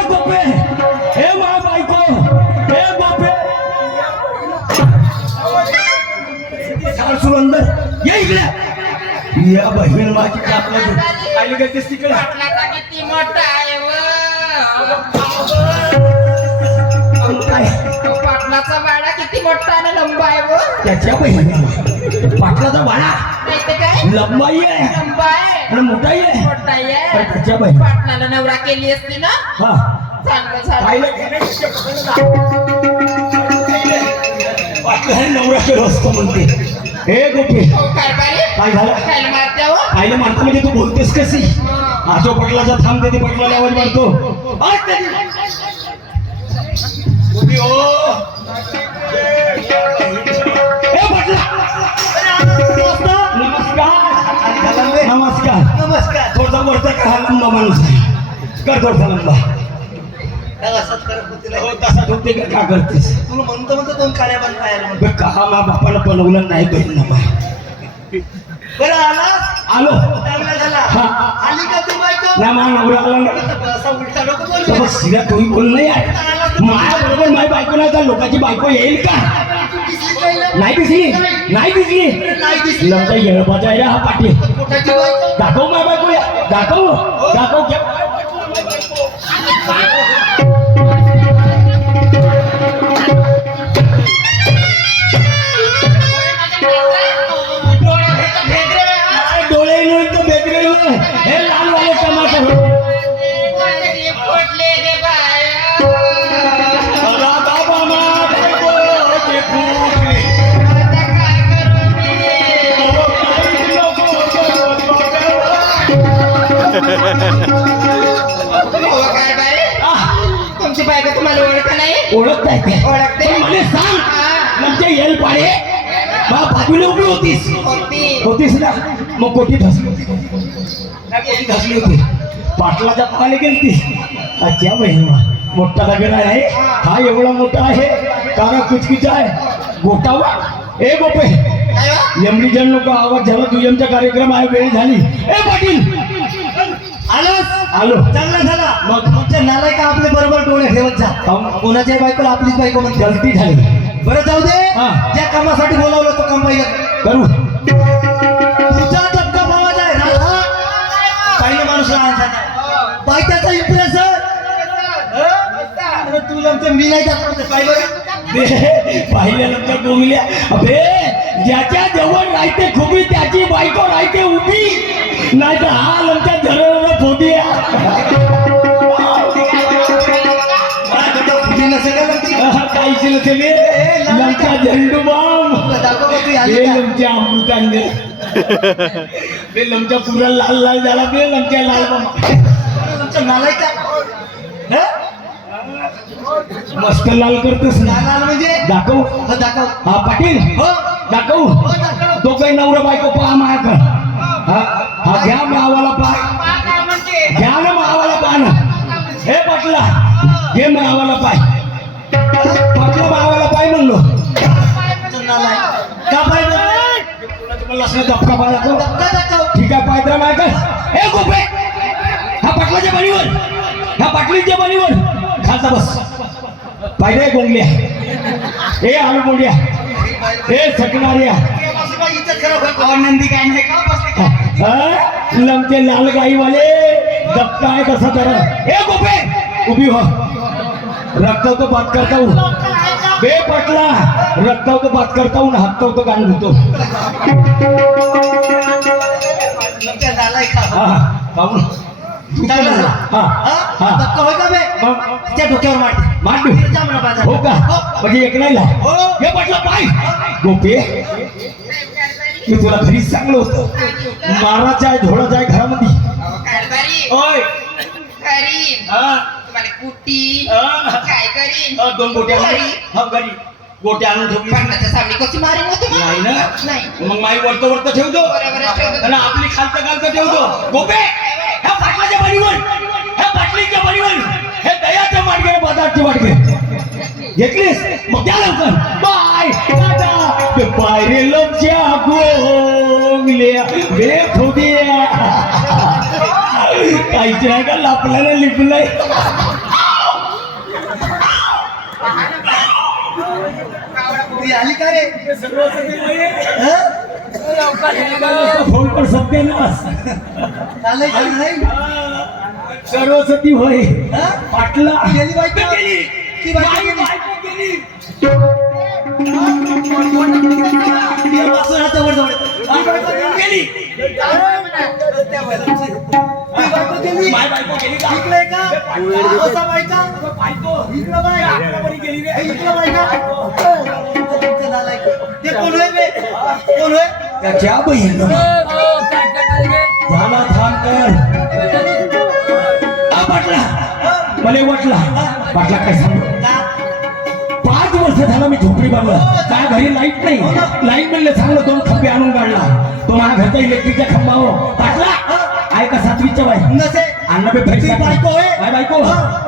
गोपे ए मा बायको ए गोपे सांडून अंदर ये इकडे या बहीण माझी आपल्या आली काय तेच तिकडे पाटलाचा किती मोठा आहे व. काय तो पाटलाचा वाडा किती मोठा आणि लंबा आहे व. त्याच्या बहीण पाटलाचा वाडा माहिती काय? लंबाई आहे लंबा आहे आणि मोठाई आहे मोठा आहे. पण त्याच्या बहीण पाटलाला नवरा केली असती ना हा चांगलं झालं. पाटला नवरा केलो असतो म्हणते हे गोपी हो कारभारी? काय झालं खायला मारत्या व. आईला मारतो म्हणजे तू बोलतेस कशी आजो पटलाचा थांब देते पटलाला आवाज मारतो उभी हो ए पटला नमस्कार नमस्कार नमस्कार थोडसा वरचा का हा लंबा माणूस आहे कर थोडसा लंबा असंच करत होती हो तसा ठोकते का का करतेस तुला म्हणतो दोन काळ्या पण खायला बे कहा मा बापानं बनवलं नाही बहीण ना बरं आला आलो चांगला झाला हा. आली का तू बायको ना मा नवरा आला ना असा उलटा नको बोलू. तर मग शिरा तोही बोल नाही आहे माझ्या बरोबर माझी बायको नाही तर लोकांची बायको येईल का दिसली पहिलं? नाही दिसली नाही दिसली नाही दिसली. लंका येळबाचा आहे रे हा पाठी पोटाची बायको दाखव माझ्या बायको या दाखव दाखव घे. काय डोळे नाही तर बेकरे हे लाल वाले टमाटर फुटले रे बाया. बघा बाबा मा बायको ते फुटले. आता काय करू मी? अहो, काही नको करू हो कारभारी? आह, तुमची बायको तुम्हाला ओळख नाही? ओळखता येते ओळखते? पण मला सांग हा. म्हणजे येल पाडे बा बाजूला उभी होतीस होती. होतीस ना मग कोटी धसली होती कोटी धसली होती पाटलाच्या पाहायला गेलती अच्छा बहिणा मोठा दगड आहे हा एवढा मोठा आहे कारा कुचकिचा आहे गोटावा ए गोपे काय हो? एमडी जण लोक आवाज झाला दुय्यमचा कार्यक्रम आहे वेळ झाली ए पाटील आलोच आलो चांगला झाला मग? तुमच्या नालायका आपले बरोबर डोळे ठेवत जा काहून? कोणाच्या बायकोला आपलीच बायको म्हणते गलती झाली बरं जाऊ दे हा. ज्या कामासाठी बोलावलं तो काम पाहिजे करू तुझा टपका भावाचा आहे राधा काही माणूस राहण्याचा बायकाचा इम्प्रेशन तुला मी नाही जात पाहिलं पाहिल्यानंतर डोंगल्या अबे ज्याच्या जवळ राहते खुबी त्याची बायको राहते उभी नाही तर हा लंच्या धरण फोडी फुली नसेल का लंची? काहीच नसेल लंका झेंडू बॉम्ब दाखव का तू आली हे का? लंच्या अमृतांगे ते लंच्या पुरा लाल लाल झाला ते लंच्या लाल बॉम्ब तुमच्या नालायका हं? मस्त लाल करतोस ना लाल म्हणजे दाखव हो, दाखव हा पाटील हो दाखव हो दाखव तो काही नवरा बायको पहा माझ्याकडं हा घ्या मावाला पाय काय म्हणते? घ्या ना मावाला पाय ना हे पटला घे मावाला पाय पटला मावाला पाय म्हणलो तुमचं नालायक का पाहिजे तुम्हाला असं धपका पाय दाखव धक्का दाखव ठीक आहे पाय तर माझ्याकडे ए गोपे हा पटलाच्या बनीवर ह्या पाटलीच्या बनीवर खालचा बस पायदे गोंगल्या ए आलू मोड्या ए सकणाऱ्या नंदी काय नाही का बसले लमचे लाल गाईवाले धक्का आहे कसा करा ए गोपे उभी हो रखता तो बात करता हूँ बे पटला रखता तो बात करता हूँ हकता तो गान धुतो तुमच्या नालायक का हा काहून चांगलं झालं. हा हा? हा धक्का होय का बे मग त्या डोक्यावर मारते मांडू जा म्हणा बाजार. हो का हो. म्हणजे एक नाही हो. हे म्हटलं पाय गोपे मी तुला घरीच सांगलं होतं मारायचं आहे धोळाचं आहे घरामध्ये कारभारी ओय करीन हा तुम्हाला कुट्टी हा. काय करीन दोन गोट्या घरी. हा घरी गोट्या आणून ठेवली पन्नाच्या सामने कशी मारेन मग तुम्हाला? नाही ना नाही मग माई वरत वरत ठेवतो बरोबरच ठेवतो. आणि आपली खालतं खालतं ठेवतो गोपे ह्या पाटलाच्या बारीवर ह्या पाटलीच्या बारीवर हे दयाच्या माडगे बाजारचे वाडगे घेतलीस मग द्या लवकर बाय टाटा ते पायरे लोकच्या गोंगल्या बेत होते काहीच नाही का लापल्याला लिपलंय ती आली का रे हं? फोन कर सत्य ना चाललंय का नाही? सरस्वती होय हं? पाटला गेली बायको? गेली ती बायको गेली? बायको गेली ती बसून हात जवळ जवळ. ती बायको गेली? गेली त्या बैलाची. ती बायको गेली? माय बायको गेली का इकडे आहे का? असा बायका? बायको इकडं बाय. गेली रे हे इकडं बायका? तुमचं नालायक. ते कोण होय बे? कोण होय? त्याच्या बहीण झाला थांब कर पाटला मला वाटला पाटला काय सांगू का? 5 वर्ष झालं मी झोपडी बांधलं काय घरी लाईट नाही लाईट म्हणलं चांगलं 2 खंबे आणून काढला तो माझ्या घरचा इलेक्ट्रिकचा खंबा हो पाटला आहे का 7वीच्या बाई नसे. अण्णा बे ती बायको होय? काय बायको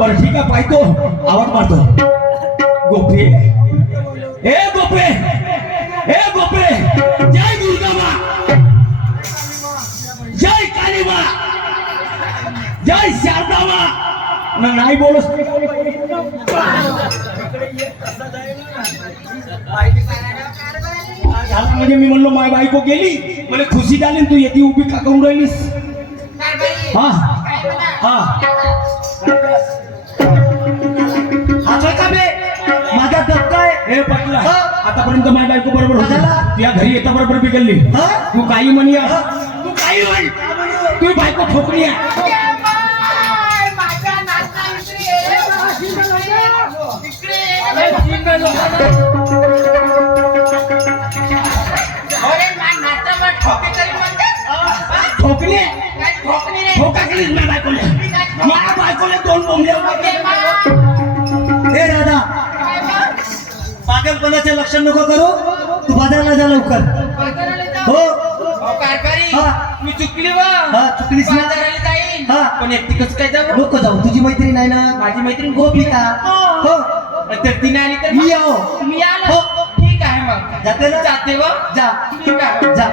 बरं ठीक आहे पाहतो आवाज मारतो गोपे ए गोपे ए गोपे जय दुर्गा माँ जय काली माँ जय शारदा माँ नाही बोलस म्हणजे मी म्हणलो माय बायको गेली मला खुशी झाली तू येते उभी का करून राहिलीस कारभारी हा काय म्हणा? हा हातोय का बे? माझा धक्का आहे. हे पटला हा. आतापर्यंत माझ्या बायको बरोबर झाला. होती या घरी येता बरोबर बिघडली हा? तू काही म्हणी हा. तू काही म्हण तू बायको ठोकली आहे ये बाय, माझ्या नाता इकडे अरे मा नाता मग ठोके तरी म्हणते ठोकली काय ठोकणी रे ठोका केलीस माझ्या बायकोले माझ्या बायकोले 2 बोंबले ये बा. हे दादा काय बा? पागलपणाचे लक्षण नको करू तू बाजारला जा लवकर. बाजाराला जाऊ. हो अहो, कारभारी हा. मी चुकली वा हा, चुकलीस ना? बाजाराला जाईन हा. पण एकटी कसं काय जाऊ नको जाऊ तुझी मैत्रीण आहे ना माझी मैत्रीण गोपिका हो. हो तर तिने आली तर मी आहो. मी आलो हो. ठीक आहे मग जाते ना? जाते व जा ठीक आहे जा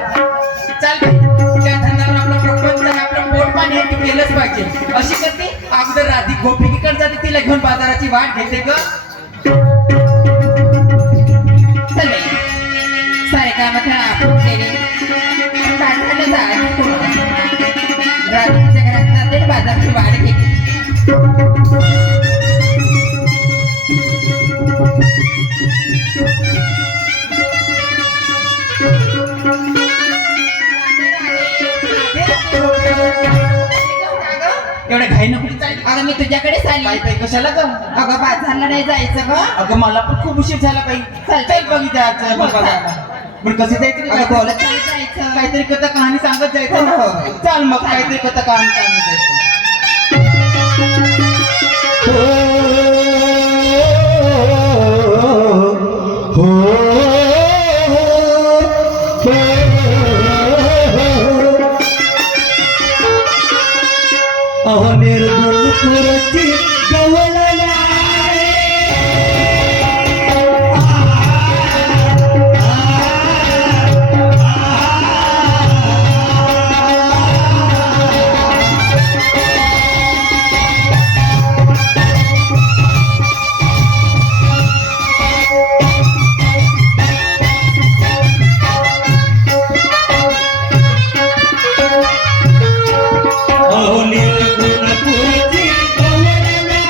चाल त्या धंद्यावर आपला प्रपंच आहे आपलं पोट पाणी आहे ते केलंच पाहिजे अशी करते अगोदर राधी गोपिकीकडे जाते तिला घेऊन बाजाराची वाट घेते ग चल बाई. सारे काम केले काय झालं जा राधीच्या घरात जाते आणि बाजाराची वाट घेते एवढ्या घाईनं कुठे चालली अगं मी तुझ्याकडेच आली बाई बाई कशाला ग अगं बाजारला नाही जायचं ग अगं मला पण खूप उशीर झाला बाई चल चल बघितलं पण कसं जायचं रे? अगं बोलत नाही जायचं काहीतरी कथा कहाणी सांगत जायचं हो. चाल मग काहीतरी कथा कहाणी सांगत जायचं अहो निर्गुण पुरची गवळला अहो निर्गुण पुरची गवळला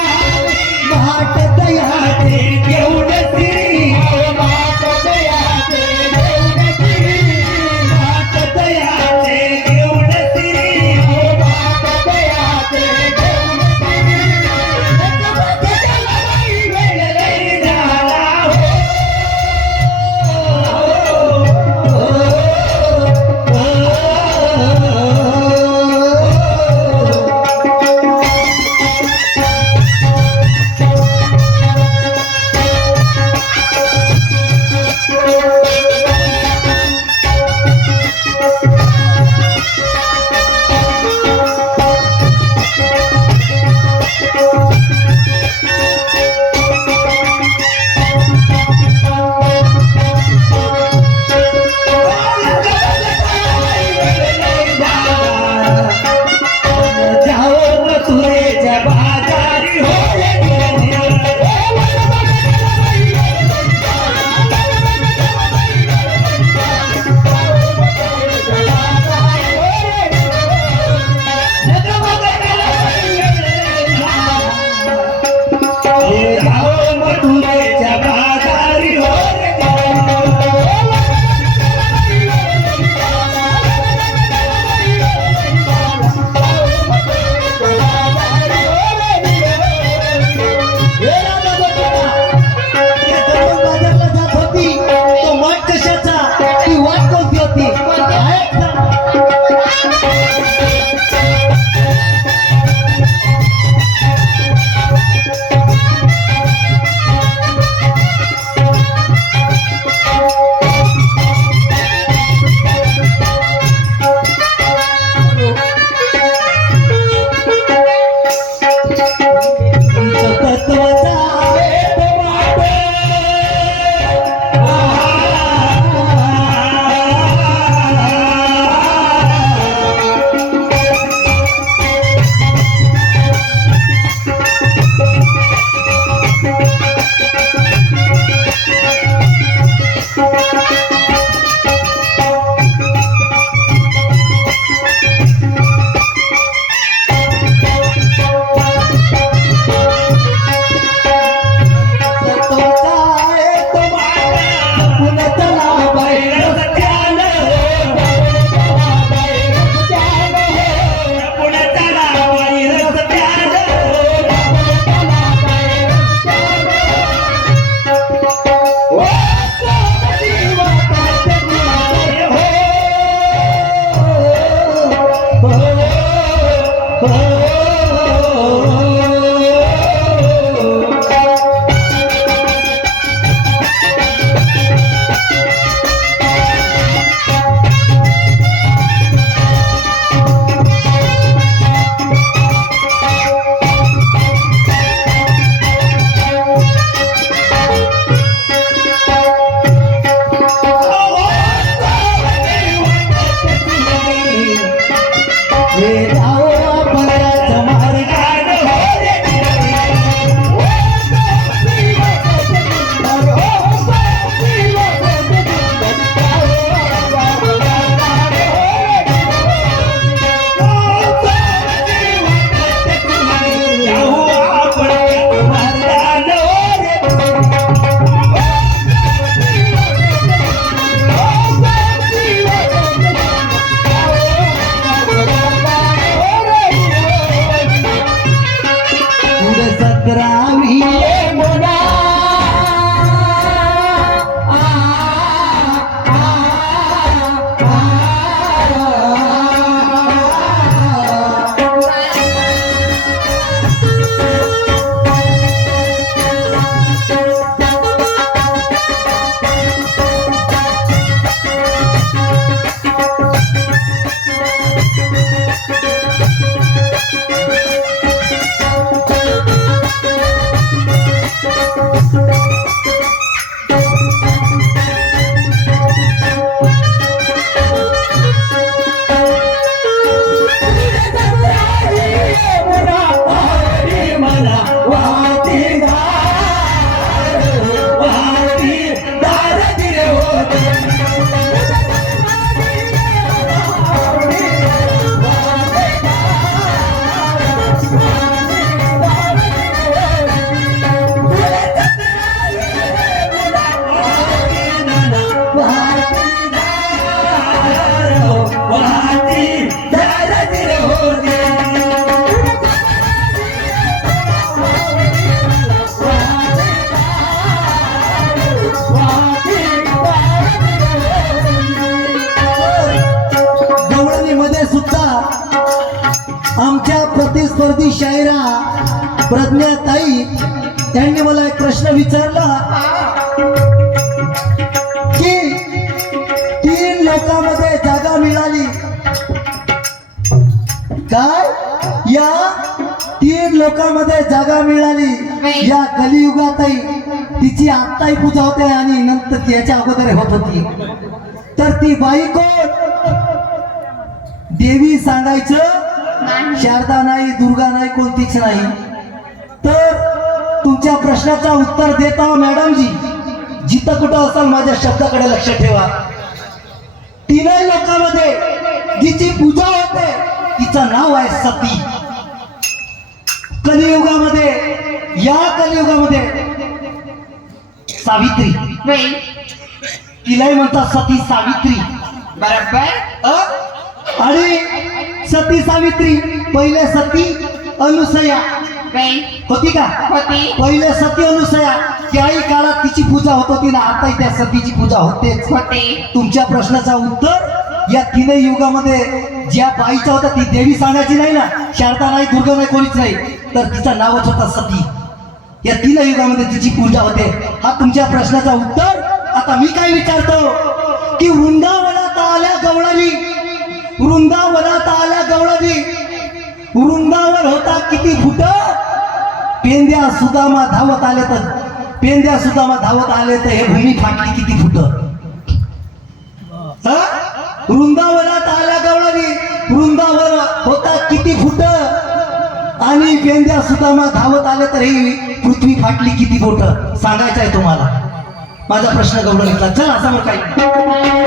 आमच्या प्रतिस्पर्धी शायरा प्रज्ञाताई त्यांनी मला एक प्रश्न विचारला की 3 लोकांमध्ये जागा मिळाली काय या 3 लोकांमध्ये जागा मिळाली या कलियुगातही तिची आत्ताही पूजा होते आणि नंतर याच्या अगोदर होत होती तर ती बाई कोण देवी सांगायचं शारदा नाही दुर्गा नाही कोणतीच नाही तर तुमच्या प्रश्नाचा उत्तर देता मॅडमजी जिथं कुठं असाल माझ्या शब्दाकडे लक्ष ठेवा 3 लोकांमध्ये जिची पूजा होते तिचं नाव आहे सती कलियुगामध्ये या कलियुगामध्ये सावित्री तिलाही म्हणतात सती सावित्री बरोबर आणि सती सावित्री पहिले सती अनुसया होती का पहिले सती अनुसया त्याही काळात तिची पूजा होत होती ना आताही त्या सतीची पूजा होतेच तुमच्या प्रश्नाचा उत्तर या 3 युगामध्ये ज्या बाईचा होता ती देवी सांगायची नाही ना शारदा नाही दुर्गा नाही कोणीच नाही तर तिचं नावच होता सती या 3 युगामध्ये तिची पूजा होते हा तुमच्या प्रश्नाचा उत्तर आता मी काय विचारतो की वृंदावनात आल्या गवळणी वृंदावनात आल्या गवळणी वृंदावन होता किती फुट पेंद्या सुदामा धावत आले तर पेंद्या सुदामा धावत आले तर हे भूमी फाटली किती फुट वृंदावनात आल्या गवळणी वृंदावन होता किती फुट आणि पेंद्या सुदामा धावत आले तर ही पृथ्वी फाटली किती फुट सांगायचं आहे तुम्हाला माझा प्रश्न गवळणीतला चला समोर काय